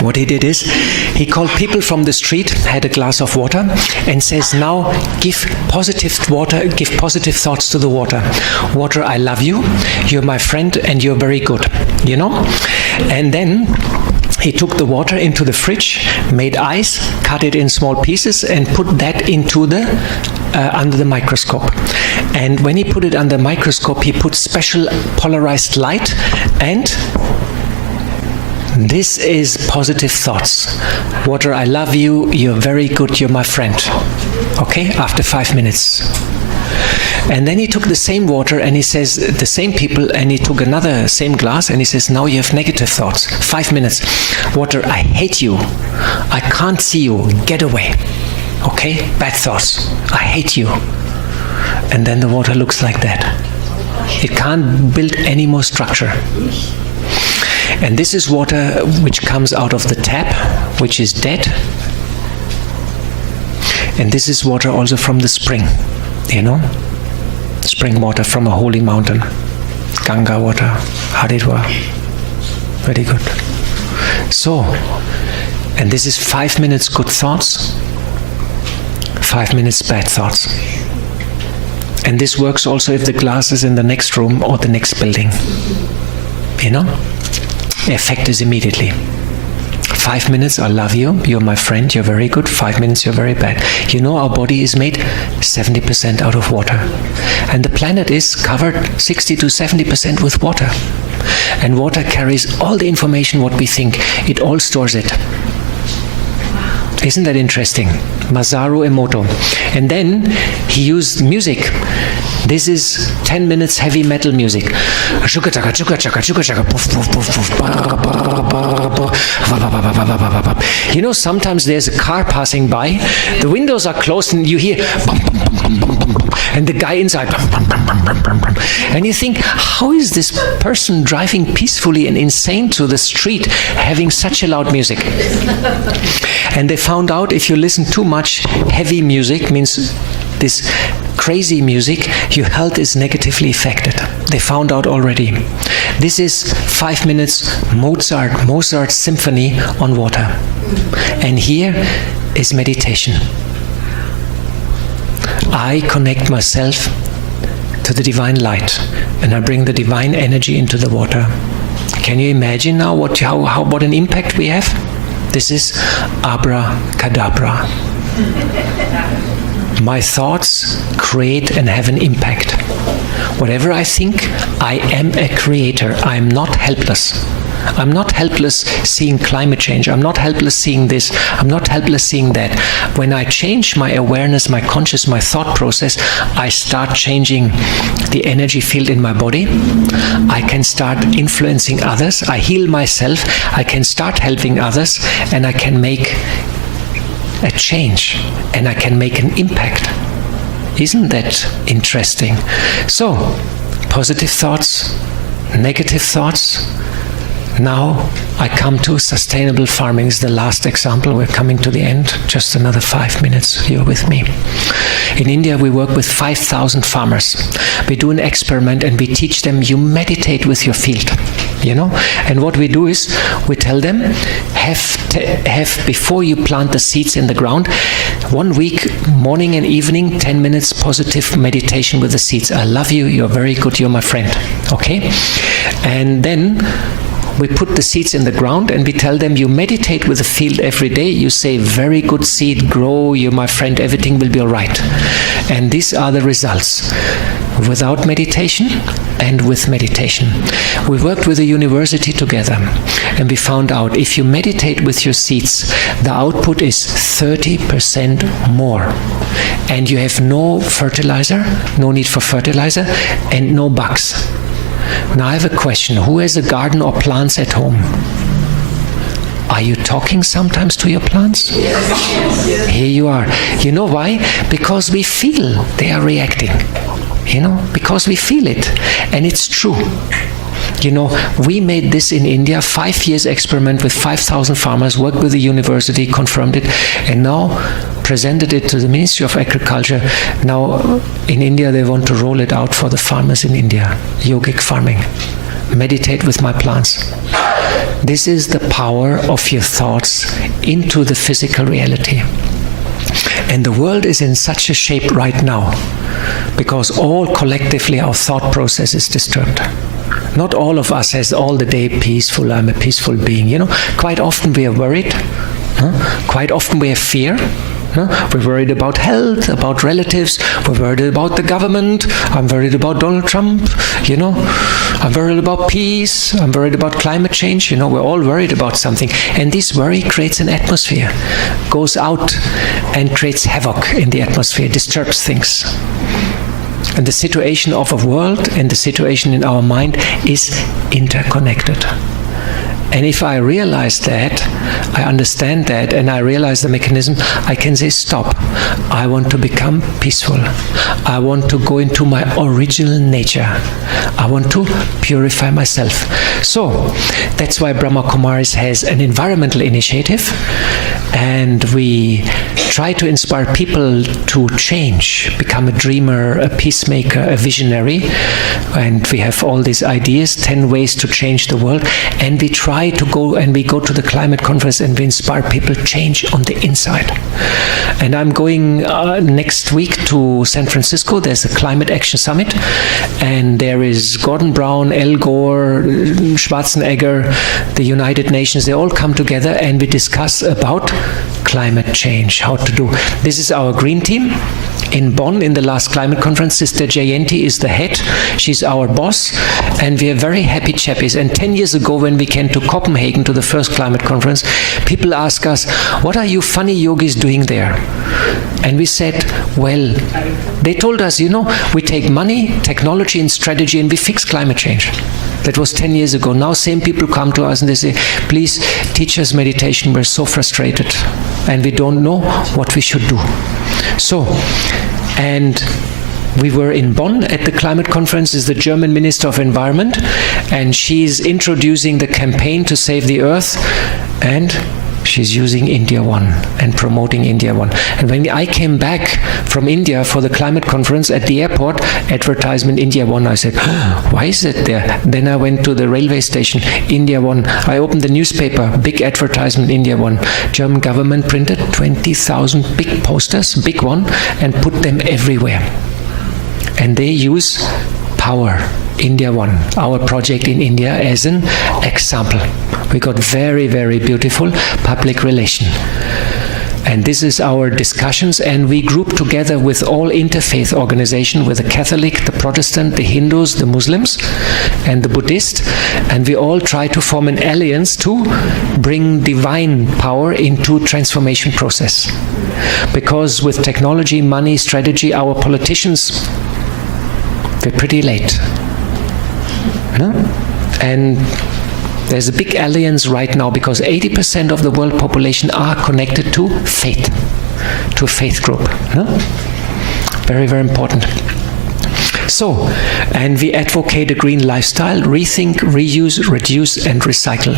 what he did is, he called people from the street, had a glass of water, and says, now give positive thoughts to the water. Water, I love you, you're my friend, and you're very good, you know? And then he took the water into the fridge, made ice, cut it in small pieces, and put that into under the microscope. And when he put it under the microscope, he put special polarized light, and this is positive thoughts. Water, I love you, you're very good, you're my friend. Okay, after 5 minutes. And then he took the same water and he says, the same people, and he took another same glass and he says, now you have negative thoughts. 5 minutes. Water, I hate you. I can't see you. Get away. Okay? Bad thoughts. I hate you. And then the water looks like that. It can't build any more structure. And this is water which comes out of the tap, which is dead. And this is water also from the spring, you know? Spring water from a holy mountain. Ganga water, Hydropower. Very good. So, and this is 5 minutes good thoughts, 5 minutes bad thoughts. And this works also if the glass is in the next room or the next building. You know? The effect is immediately. 5 minutes, I love you, you're my friend, you're very good. 5 minutes, you're very bad. You know, our body is made 70% out of water. And the planet is covered 60 to 70% with water. And water carries all the information what we think. It all stores it. Isn't that interesting? Masaru Emoto. And then he used music. This is 10 minutes heavy metal music. You know, sometimes there's a car passing by, the windows are closed and you hear bum, bum, bum, bum, bum, bum, bum, and the guy inside bum, bum, bum, bum, bum, bum. And you think, how is this person driving peacefully and insane to the street having such a loud music? And they found out if you listen too much heavy music, means this crazy music, your health is negatively affected. They found out already. This is 5 minutes Mozart symphony on water. And here is meditation. I connect myself to the divine light, and I bring the divine energy into the water. Can you imagine now what an impact we have? This is abracadabra. My thoughts create and have an impact. Whatever I think, I am a creator. I am not helpless. I'm not helpless seeing climate change. I'm not helpless seeing this. I'm not helpless seeing that. When I change my awareness, my conscious, my thought process, I start changing the energy field in my body. I can start influencing others. I heal myself. I can start helping others, and I can make a change, and I can make an impact. Isn't that interesting? So, positive thoughts, negative thoughts. Now I come to sustainable farming. This is the last example. We're coming to the end. Just another 5 minutes. You're with me. In India, we work with 5,000 farmers. We do an experiment and we teach them, you meditate with your field. You know? And what we do is, we tell them, have before you plant the seeds in the ground, 1 week, morning and evening, 10 minutes positive meditation with the seeds. I love you. You're very good. You're my friend. Okay? And then we put the seeds in the ground and we tell them, you meditate with the field every day. You say, very good seed, grow, you're my friend, everything will be all right. And these are the results. Without meditation and with meditation. We worked with a university together and we found out if you meditate with your seeds, the output is 30% more. And you have no fertilizer, no need for fertilizer, and no bugs. Now I have a question. Who has a garden or plants at home? Are you talking sometimes to your plants? Yes. Here you are. You know why? Because we feel they are reacting. You know, because we feel it. And it's true. You know, we made this in India, 5 years experiment with 5,000 farmers, worked with the university, confirmed it, and now presented it to the Ministry of Agriculture. Now, in India, they want to roll it out for the farmers in India. Yogic farming. Meditate with my plants. This is the power of your thoughts into the physical reality. And the world is in such a shape right now because all collectively our thought process is disturbed. Not all of us has all the day peaceful, I'm a peaceful being. You know, quite often we are worried. Quite often we have fear. We're worried about health, about relatives. We're worried about the government. I'm worried about Donald Trump. You know, I'm worried about peace. I'm worried about climate change. You know, we're all worried about something. And this worry creates an atmosphere, goes out and creates havoc in the atmosphere, disturbs things. And the situation of a world and the situation in our mind is interconnected. And if I realize that, I understand that, and I realize the mechanism, I can say, stop. I want to become peaceful. I want to go into my original nature. I want to purify myself. So, that's why Brahma Kumaris has an environmental initiative, and we try to inspire people to change, become a dreamer, a peacemaker, a visionary. And we have all these ideas, 10 ways to change the world, and we try to go to the climate conference and we inspire people to change on the inside. And I'm going next week to San Francisco. There's a Climate Action Summit, and there is Gordon Brown, Al Gore, Schwarzenegger, the United Nations. They all come together and we discuss about climate change, how to do. This is our green team. In Bonn, in the last climate conference, Sister Jayanti is the head. She's our boss, and we are very happy chappies. And 10 years ago, when we came to Copenhagen to the first climate conference, people asked us, what are you funny yogis doing there? And we said, well, they told us, you know, we take money, technology, and strategy, and we fix climate change. That was 10 years ago. Now same people come to us and they say, please teach us meditation. We're so frustrated and we don't know what we should do. So, and we were in Bonn at the climate conference. Is the German Minister of Environment, and she's introducing the campaign to save the earth, and She's using India One and promoting India One. And when I came back from India for the climate conference at the airport, advertisement India One, I said, why is it there? Then I went to the railway station, India One. I opened the newspaper, big advertisement India One. German government printed 20,000 big posters, big one, and put them everywhere. And they use power. India One, our project in India, as an example. We got very, very beautiful public relation. And this is our discussions, and we group together with all interfaith organizations, with the Catholic, the Protestant, the Hindus, the Muslims, and the Buddhist, and we all try to form an alliance to bring divine power into transformation process. Because with technology, money, strategy, our politicians, we're pretty late. No? And there's a big alliance right now because 80% of the world population are connected to faith group. No? Very, very important. So, and we advocate a green lifestyle, rethink, reuse, reduce, and recycle.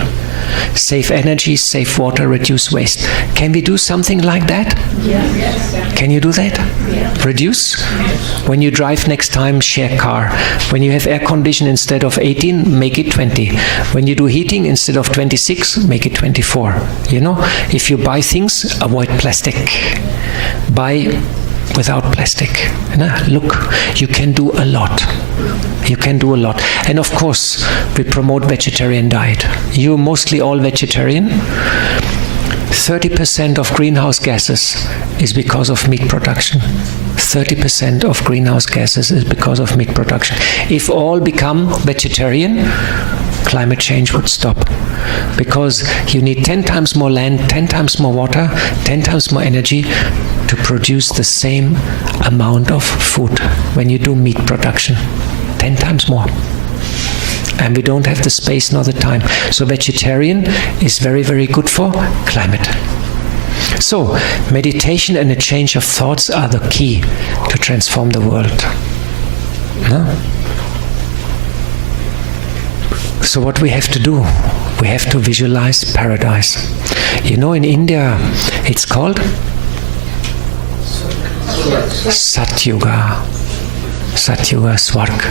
Save energy, save water, reduce waste. Can we do something like that? Yes. Can you do that? Yeah. Reduce? Yes. When you drive next time, share car. When you have air condition instead of 18, make it 20. When you do heating instead of 26, make it 24. You know, if you buy things, avoid plastic. Buy without plastic. Look, you can do a lot. You can do a lot. And of course, we promote vegetarian diet. You're mostly all vegetarian. 30% of greenhouse gases is because of meat production. 30% of greenhouse gases is because of meat production. If all become vegetarian, climate change would stop. Because you need 10 times more land, 10 times more water, 10 times more energy to produce the same amount of food when you do meat production. 10 times more. And we don't have the space nor the time. So vegetarian is very, very good for climate. So meditation and a change of thoughts are the key to transform the world. No? So what we have to do, we have to visualize paradise. You know, in India, it's called Satyuga. Satyuga, Swarg.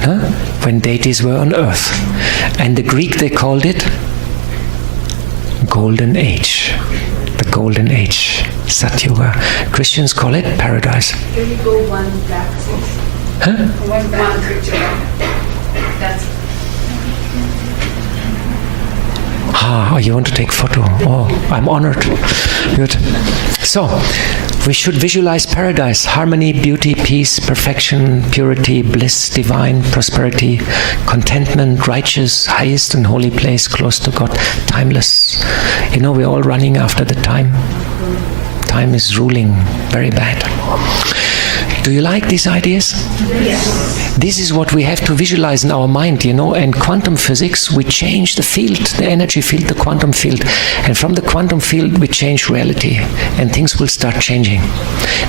Huh? When deities were on earth. And the Greek, they called it Golden Age. The Golden Age. Satyuga. Christians call it paradise. Can you go one back, please? Huh? One picture. That's you want to take photo? Oh, I'm honored. Good. So, we should visualize paradise, harmony, beauty, peace, perfection, purity, bliss, divine, prosperity, contentment, righteous, highest and holy place, close to God, timeless. You know, we're all running after the time. Time is ruling very bad. Do you like these ideas? Yes. This is what we have to visualize in our mind, you know, and quantum physics, we change the field, the energy field, the quantum field, and from the quantum field we change reality, and things will start changing.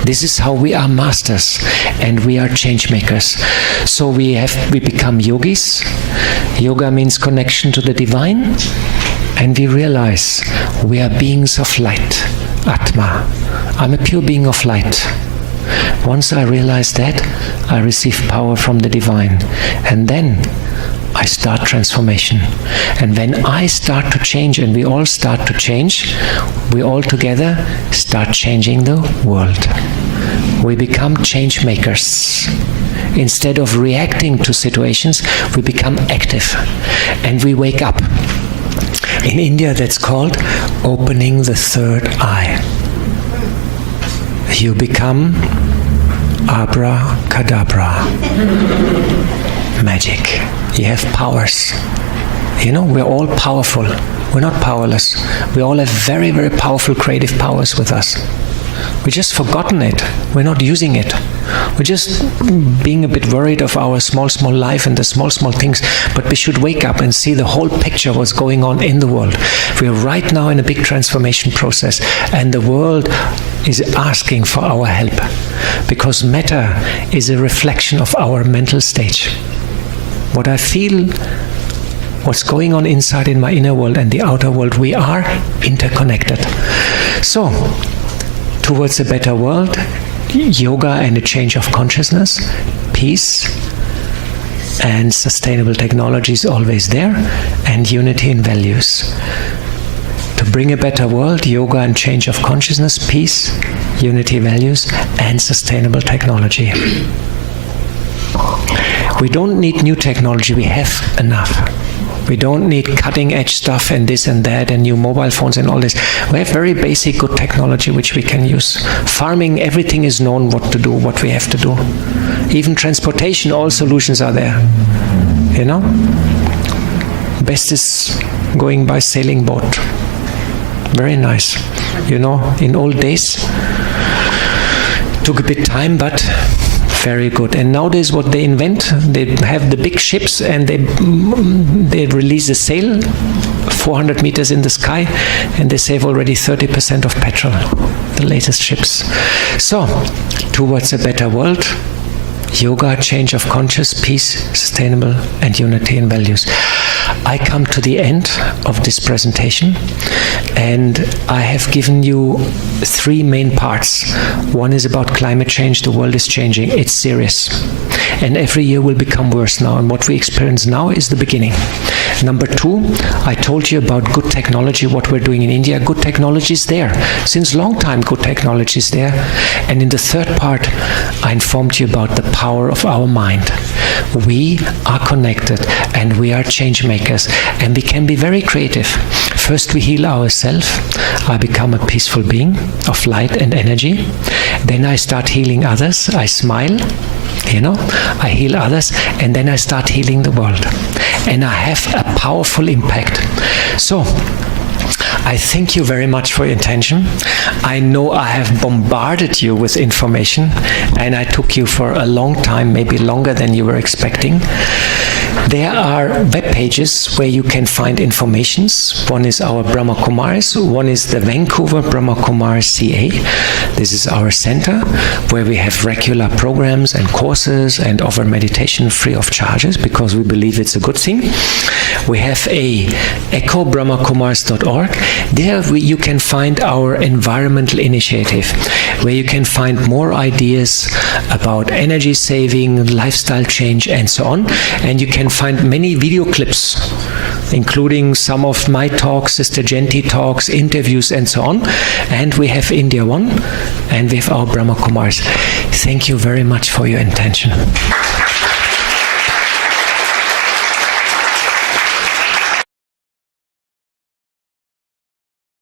This is how we are masters, and we are change makers. So we become yogis. Yoga means connection to the divine, and we realize we are beings of light, Atma. I'm a pure being of light. Once I realize that, I receive power from the divine. And then I start transformation. And when I start to change, and we all start to change, we all together start changing the world. We become change makers. Instead of reacting to situations, we become active. And we wake up. In India, that's called opening the third eye. You become abracadabra. Magic. You have powers. You know, we're all powerful. We're not powerless. We all have very, very powerful creative powers with us. We've just forgotten it. We're not using it. We're just being a bit worried of our small life and the small things. But we should wake up and see the whole picture of what's going on in the world. We're right now in a big transformation process. And the world is asking for our help. Because matter is a reflection of our mental state. What I feel what's going on inside in my inner world and the outer world, we are interconnected. So, towards a better world, yoga and a change of consciousness, peace, and sustainable technology is always there, and unity in values. To bring a better world, yoga and change of consciousness, peace, unity, values, and sustainable technology. We don't need new technology, we have enough. We don't need cutting edge stuff and this and that and new mobile phones and all this. We have very basic good technology which we can use. Farming, everything is known what to do, what we have to do. Even transportation, all solutions are there. You know? Best is going by sailing boat. Very nice. You know, in old days, took a bit time, but very good. And nowadays what they invent, they have the big ships and they release a sail 400 meters in the sky and they save already 30% of petrol, the latest ships. So, towards a better world, yoga, change of conscious, peace, sustainable, and unity in values. I come to the end of this presentation and I have given you 3 main parts. One is about climate change. The world is changing. It's serious. And every year will become worse now. And what we experience now is the beginning. Number 2, I told you about good technology, what we're doing in India. Good technology is there. Since long time, good technology is there. And in the 3rd part, I informed you about the power of our mind. We are connected and we are change makers and we can be very creative. First we heal ourselves. I become a peaceful being of light and energy. Then I start healing others. I smile. You know, I heal others and then I start healing the world. And I have a powerful impact. So, I thank you very much for your attention. I know I have bombarded you with information and I took you for a long time, maybe longer than you were expecting. There are web pages where you can find informations. One is our Brahma Kumaris, one is the Vancouver Brahma Kumaris CA. This is our center where we have regular programs and courses and offer meditation free of charges because we believe it's a good thing. We have a echobrahmakumaris.org. There you can find our environmental initiative where you can find more ideas about energy saving, lifestyle change and so on. And you can find many video clips, including some of my talks, Sister Genti talks, interviews and so on. And we have India One and we have our Brahma Kumaris. Thank you very much for your attention.